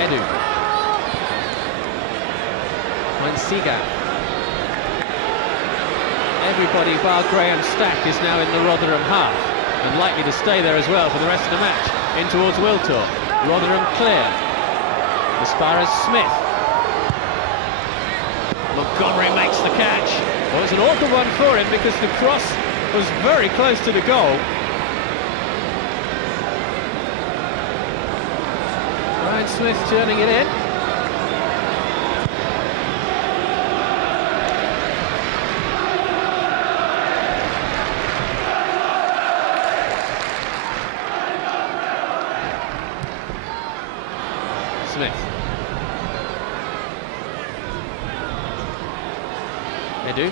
Edu. Mansiga. Everybody bar Graham Stack is now in the Rotherham half, and likely to stay there as well for the rest of the match. In towards Wiltor. Rotherham clear. As far as Smith. Montgomery makes the catch. Well, it's an awkward one for him because the cross was very close to the goal. Ryan Smith turning it in. Smith. Edu.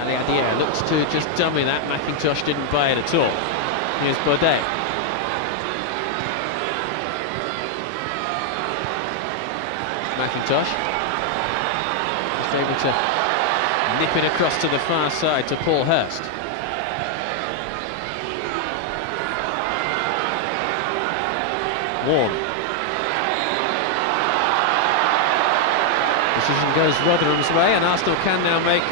Ali Adier looks to just dummy that. McIntosh didn't buy it at all. Here's Baudet. McIntosh just able to nip it across to the far side to Paul Hurst. Warren. Decision goes Rotherham's way, and Arsenal can now make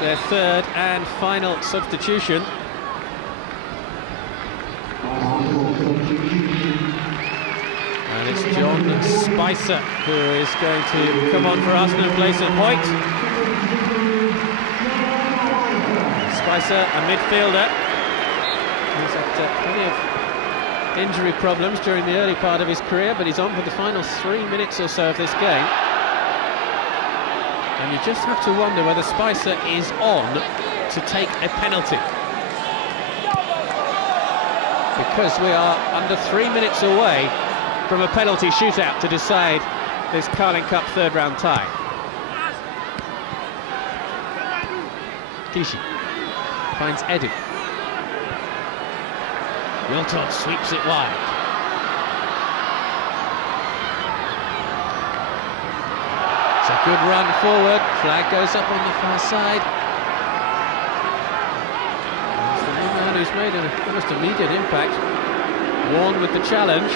their third and final substitution. And it's John Spicer who is going to come on for Arsenal in place of Hoyt. Spicer, a midfielder. He's had plenty of injury problems during the early part of his career, but he's on for the final 3 minutes or so of this game. And you just have to wonder whether Spicer is on to take a penalty. Because we are under 3 minutes away from a penalty shootout to decide this Carling Cup third round tie. Clichy finds Edu. Wilton sweeps it wide. It's a good run forward. Flag goes up on the far side. It's the new man who's made an almost immediate impact. Warren with the challenge.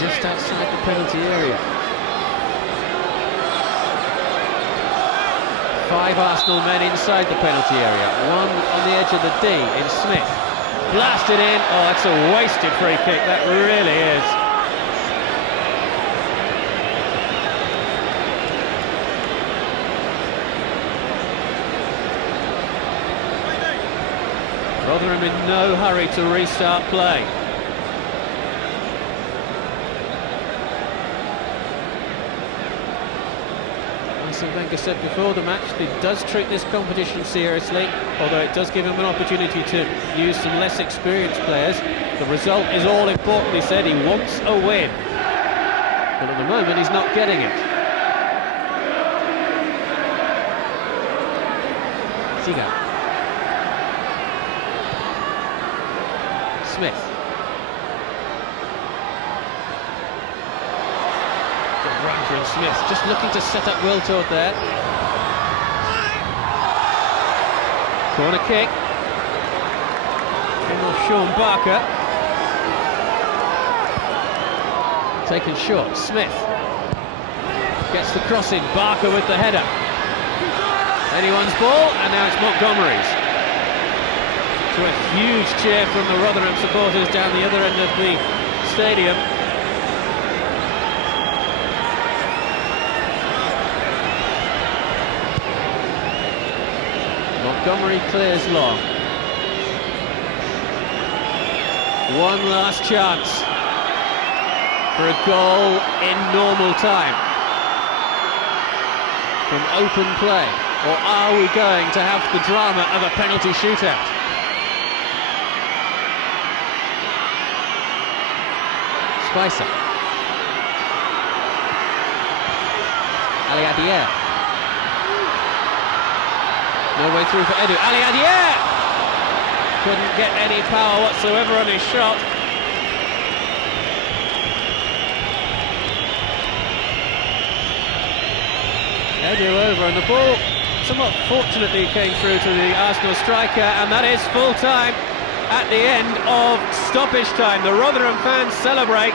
Just outside the penalty area. 5 Arsenal men inside the penalty area. 1 on the edge of the D in Smith. Blasted in. Oh, that's a wasted free kick. That really is. Rotherham in no hurry to restart play. Arsene Wenger said before the match that he does treat this competition seriously, although it does give him an opportunity to use some less experienced players. The result is all important, he said. He wants a win, but at the moment he's not getting it. Siga. Smith. Good run from Smith, just looking to set up Wiltord there. Corner kick. In off Sean Barker. Taken short. Smith gets the cross in. Barker with the header. Anyone's ball, and now it's Montgomery's. To a huge cheer from the Rotherham supporters down the other end of the stadium. Montgomery clears long. One last chance for a goal in normal time from open play, or are we going to have the drama of a penalty shootout? Spicer. Ali Adier. No way through for Edu. Ali Adier! couldn't get any power whatsoever on his shot. Header over, and the ball somewhat fortunately came through to the Arsenal striker, and that is full time at the end of stoppage time. The Rotherham fans celebrate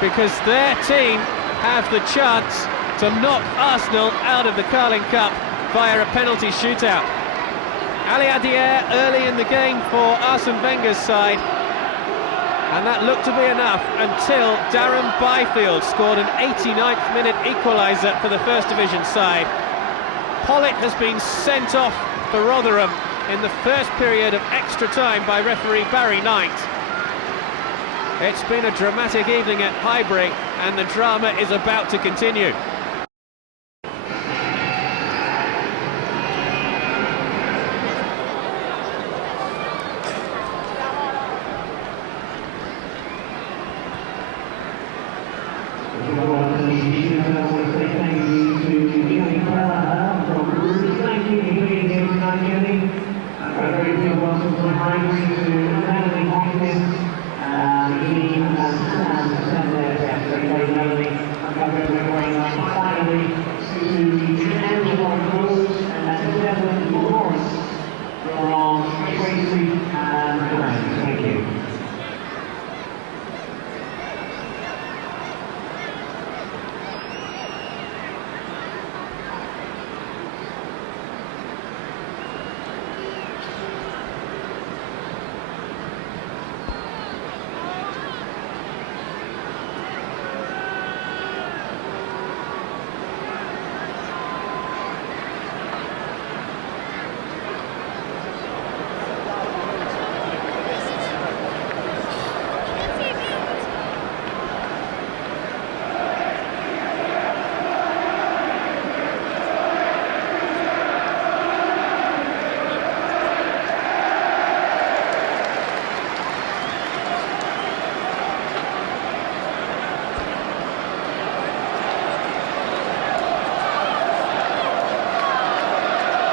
because their team have the chance to knock Arsenal out of the Carling Cup via a penalty shootout. Ali Adier early in the game for Arsene Wenger's side, and that looked to be enough until Darren Byfield scored an 89th minute equaliser for the First Division side. Pollitt has been sent off for Rotherham in the first period of extra time by referee Barry Knight. It's been a dramatic evening at Highbury, and the drama is about to continue.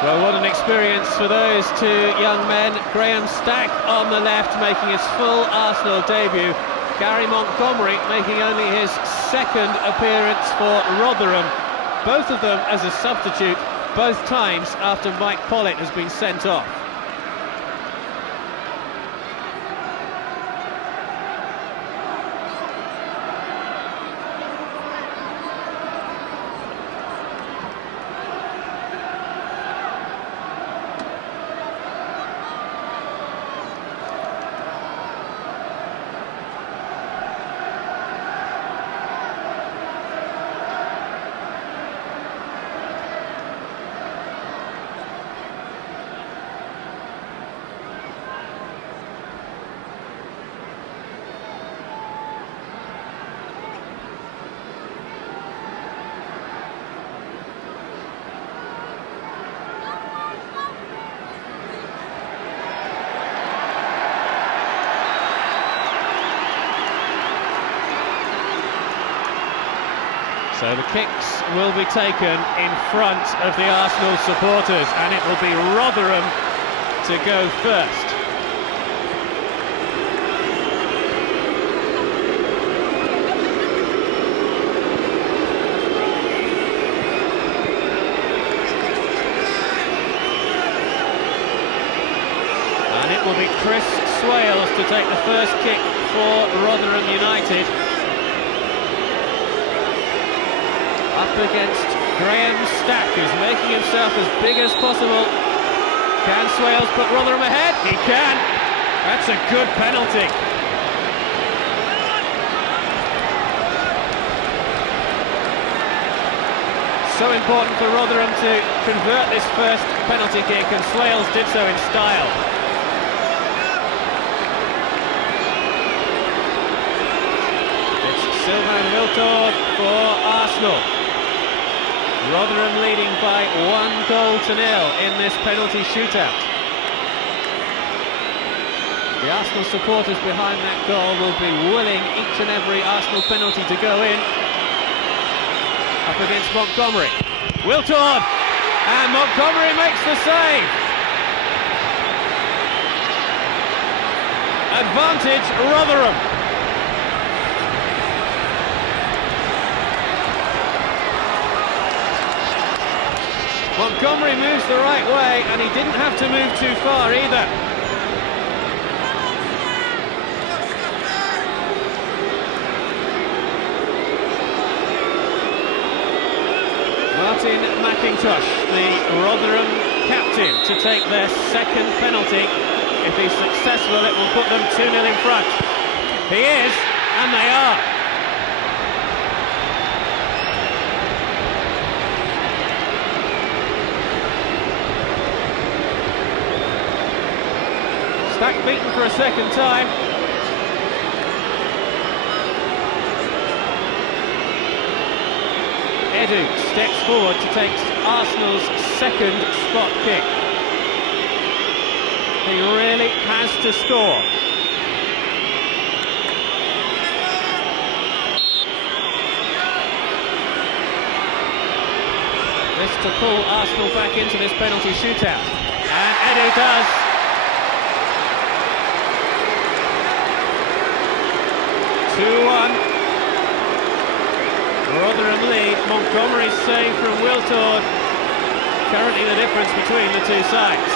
Well, what an experience for those two young men. Graham Stack on the left making his full Arsenal debut. Gary Montgomery making only his second appearance for Rotherham. Both of them as a substitute, both times after Mike Pollitt has been sent off. So the kicks will be taken in front of the Arsenal supporters, and it will be Rotherham to go first. And it will be Chris Swales to take the first kick for Rotherham United. Up against Graham Stack, who's making himself as big as possible. Can Swales put Rotherham ahead? He can. That's a good penalty. So important for Rotherham to convert this first penalty kick, and Swales did so in style. It's Sylvain Wiltord for Arsenal. Rotherham leading by 1-0 in this penalty shootout. The Arsenal supporters behind that goal will be willing each and every Arsenal penalty to go in. Up against Montgomery. Wiltord! And Montgomery makes the save! advantage Rotherham. Montgomery moves the right way, and he didn't have to move too far either. Martin McIntosh, the Rotherham captain, to take their second penalty. If he's successful, it will put them 2-0 in front. He is, and they are. Stack beaten for a second time. Edu steps forward to take Arsenal's second spot kick. He really has to score. This to pull Arsenal back into this penalty shootout. And Edu does. Rotherham lead. Montgomery's save from Wiltord. Currently the difference between the two sides.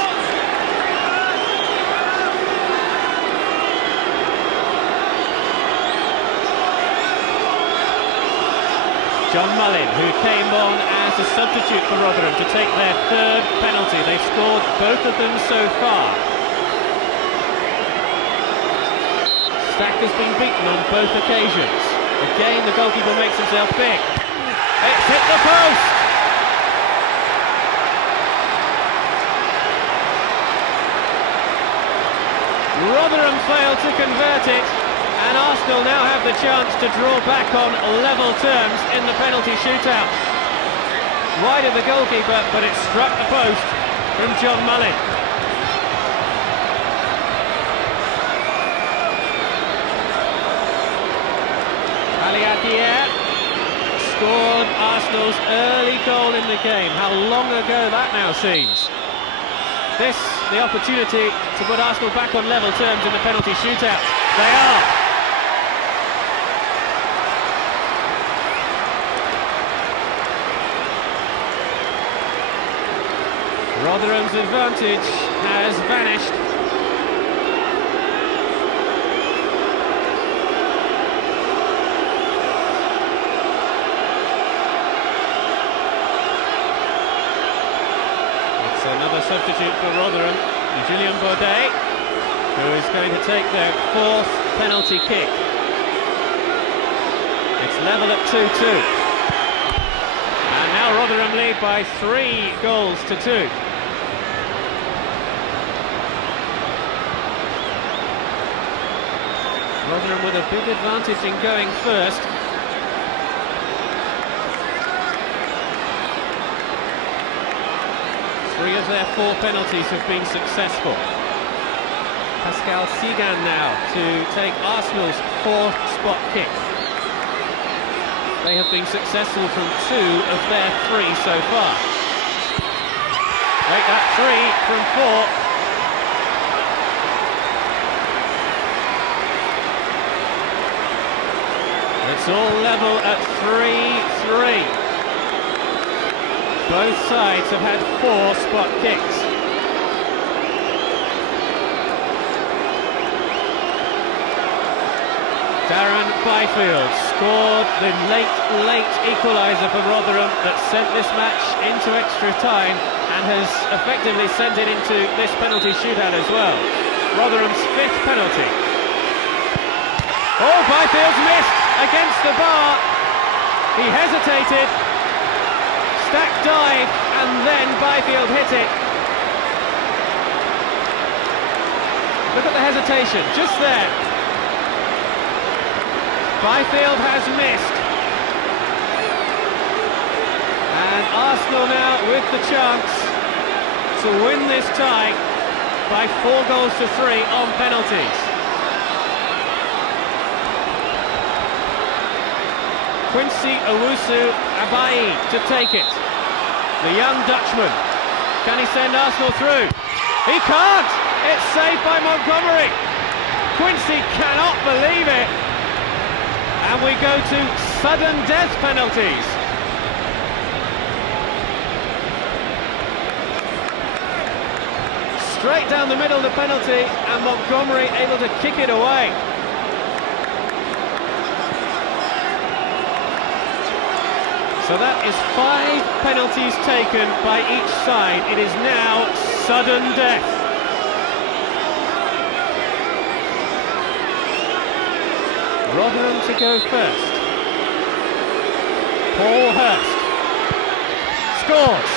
John Mullin, who came on as a substitute for Rotherham to take their third penalty. They've scored both of them so far. Stack has been beaten on both occasions. Again, the goalkeeper makes himself big. It's hit the post! Rotherham failed to convert it, and Arsenal now have the chance to draw back on level terms in the penalty shootout. Wide of the goalkeeper, but it struck the post from John Mullin. Aliadier scored Arsenal's early goal in the game. How long ago that now seems. This, the opportunity to put Arsenal back on level terms in the penalty shootout. They are. Rotherham's advantage has vanished. Another substitute for Rotherham, Julien Baudet, who is going to take their fourth penalty kick. It's level at 2-2. And now Rotherham lead by 3 goals to 2. Rotherham with a big advantage in going first. Three of their 4 penalties have been successful. Pascal Sigan now to take Arsenal's 4th spot kick. They have been successful from 2 of their 3 so far. Make that 3 from 4. It's all level at 3-3. Both sides have had 4 spot kicks. Darren Byfield scored the late equaliser for Rotherham that sent this match into extra time and has effectively sent it into this penalty shootout as well. Rotherham's 5th penalty. Oh, Byfield's missed against the bar. He hesitated. Stack dive, and then Byfield hit it. Look at the hesitation, just there. Byfield has missed. And Arsenal now with the chance to win this tie by 4 goals to 3 on penalties. Quincy Owusu-Abayi to take it. The young Dutchman. Can he send Arsenal through? He can't! It's saved by Montgomery. Quincy cannot believe it. And we go to sudden death penalties. Straight down the middle of the penalty, and Montgomery able to kick it away. So that is 5 penalties taken by each side. It is now sudden death. Rotherham to go first. Paul Hurst scores.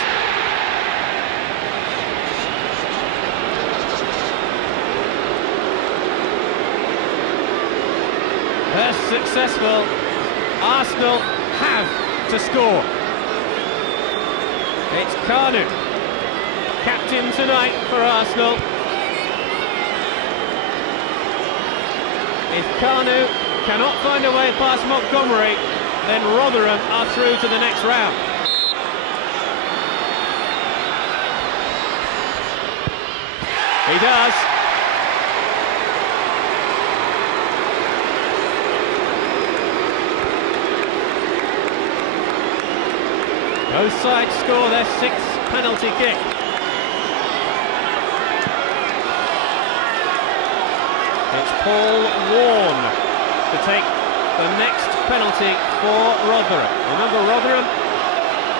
Hurst successful. Arsenal have to score. It's Kanu, captain tonight for Arsenal. If Kanu cannot find a way past Montgomery, then Rotherham are through to the next round. He does. Both sides score their 6th penalty kick. It's Paul Warne to take the next penalty for Rotherham. Remember, Rotherham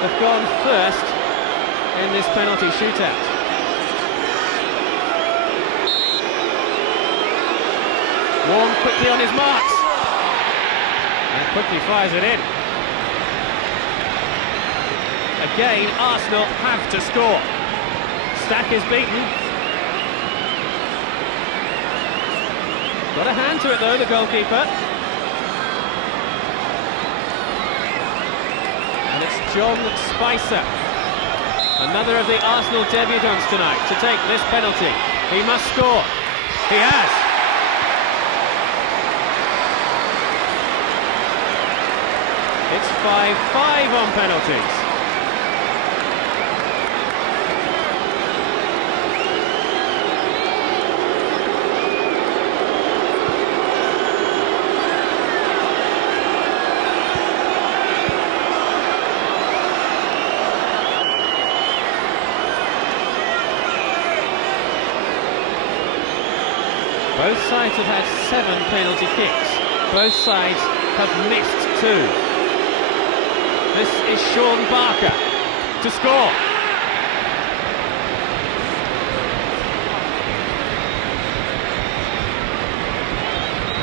have gone first in this penalty shootout. Warne quickly on his marks and quickly fires it in. Again, Arsenal have to score. Stack is beaten. Got a hand to it though, the goalkeeper. And it's John Spicer, another of the Arsenal debutants tonight, to take this penalty. He must score. He has. It's 5-5 on penalties. Both sides have had 7 penalty kicks. Both sides have missed 2. This is Sean Barker to score.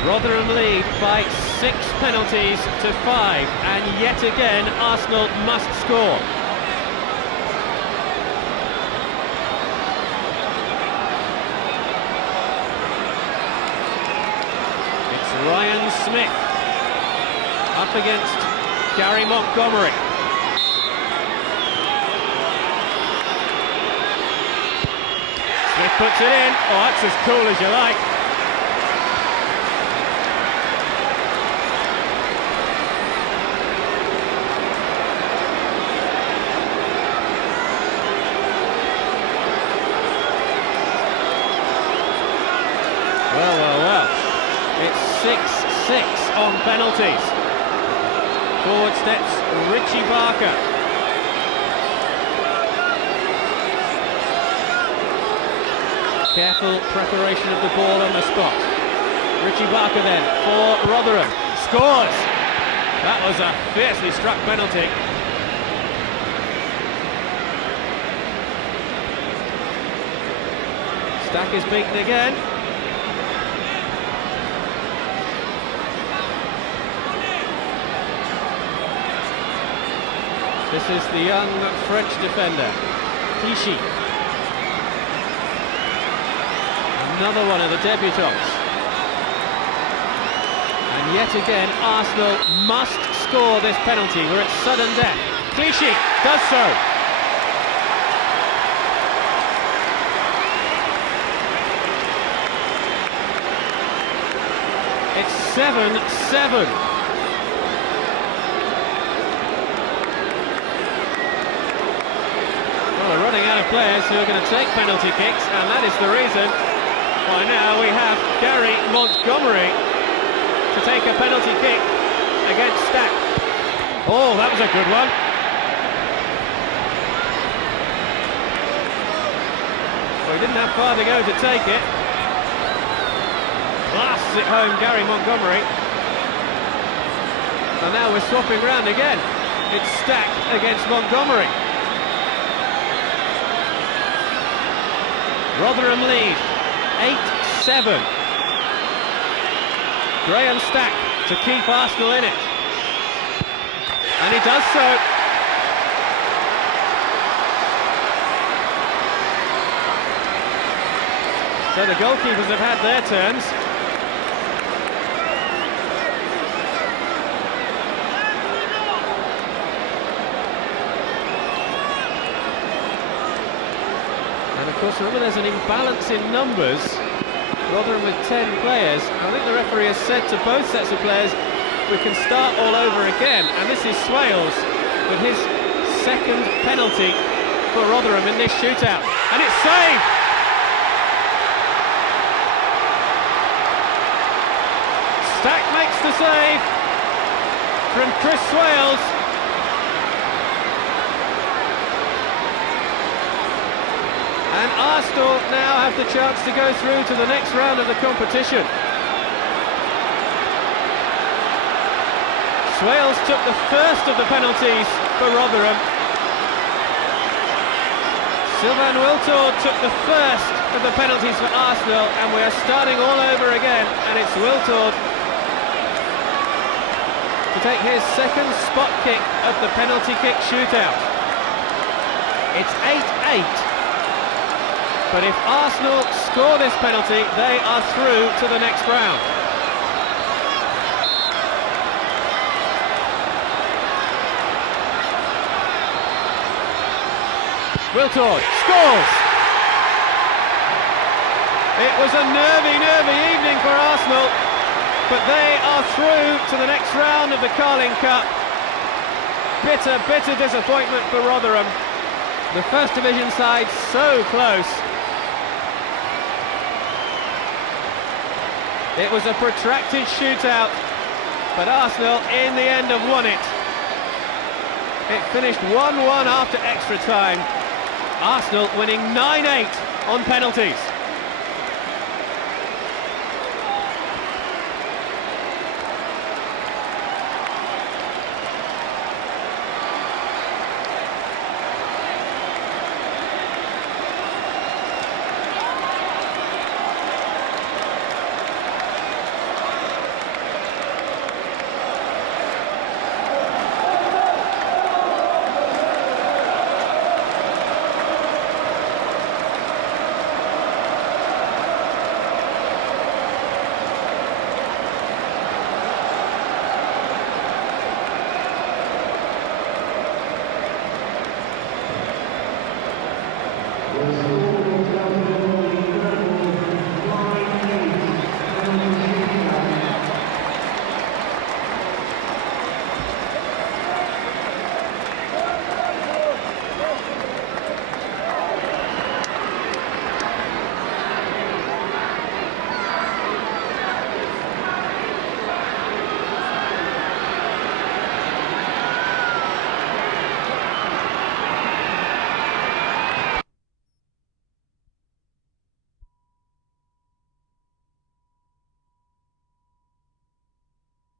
Rotherham lead by 6 penalties to 5, and yet again Arsenal must score. Ryan Smith up against Gary Montgomery. Smith puts it in. Oh, that's as cool as you like. Well. It's 6-6 on penalties. Forward steps Richie Barker. Careful preparation of the ball on the spot. Richie Barker then for Rotherham. Scores! That was a fiercely struck penalty. Stack is beaten again. This is the young French defender, Clichy. Another one of the debutants. And yet again, Arsenal must score this penalty. We're at sudden death. Clichy does so. It's 7-7. We're running out of players who are going to take penalty kicks, and that is the reason Why, now we have Gary Montgomery to take a penalty kick against Stack. Oh, that was a good one. Well, he didn't have far to go to take it. Blasts it home, Gary Montgomery. And now we're swapping round again. It's Stack against Montgomery. Rotherham lead, 8-7. Graham Stack to keep Arsenal in it. And he does so. So the goalkeepers have had their turns. And of course, remember, there's an imbalance in numbers. Rotherham with 10 players. I think the referee has said to both sets of players, we can start all over again. And this is Swales with his second penalty for Rotherham in this shootout. And it's saved! Stack makes the save from Chris Swales. And Arsenal now have the chance to go through to the next round of the competition. Swales took the first of the penalties for Rotherham. Sylvain Wiltord took the first of the penalties for Arsenal, and we are starting all over again, and it's Wiltord to take his second spot kick of the penalty kick shootout. It's 8-8. But if Arsenal score this penalty, they are through to the next round. Wiltord scores! It was a nervy evening for Arsenal, but they are through to the next round of the Carling Cup. Bitter disappointment for Rotherham. The First Division side so close. It was a protracted shootout, but Arsenal in the end have won it. It finished 1-1 after extra time. Arsenal winning 9-8 on penalties.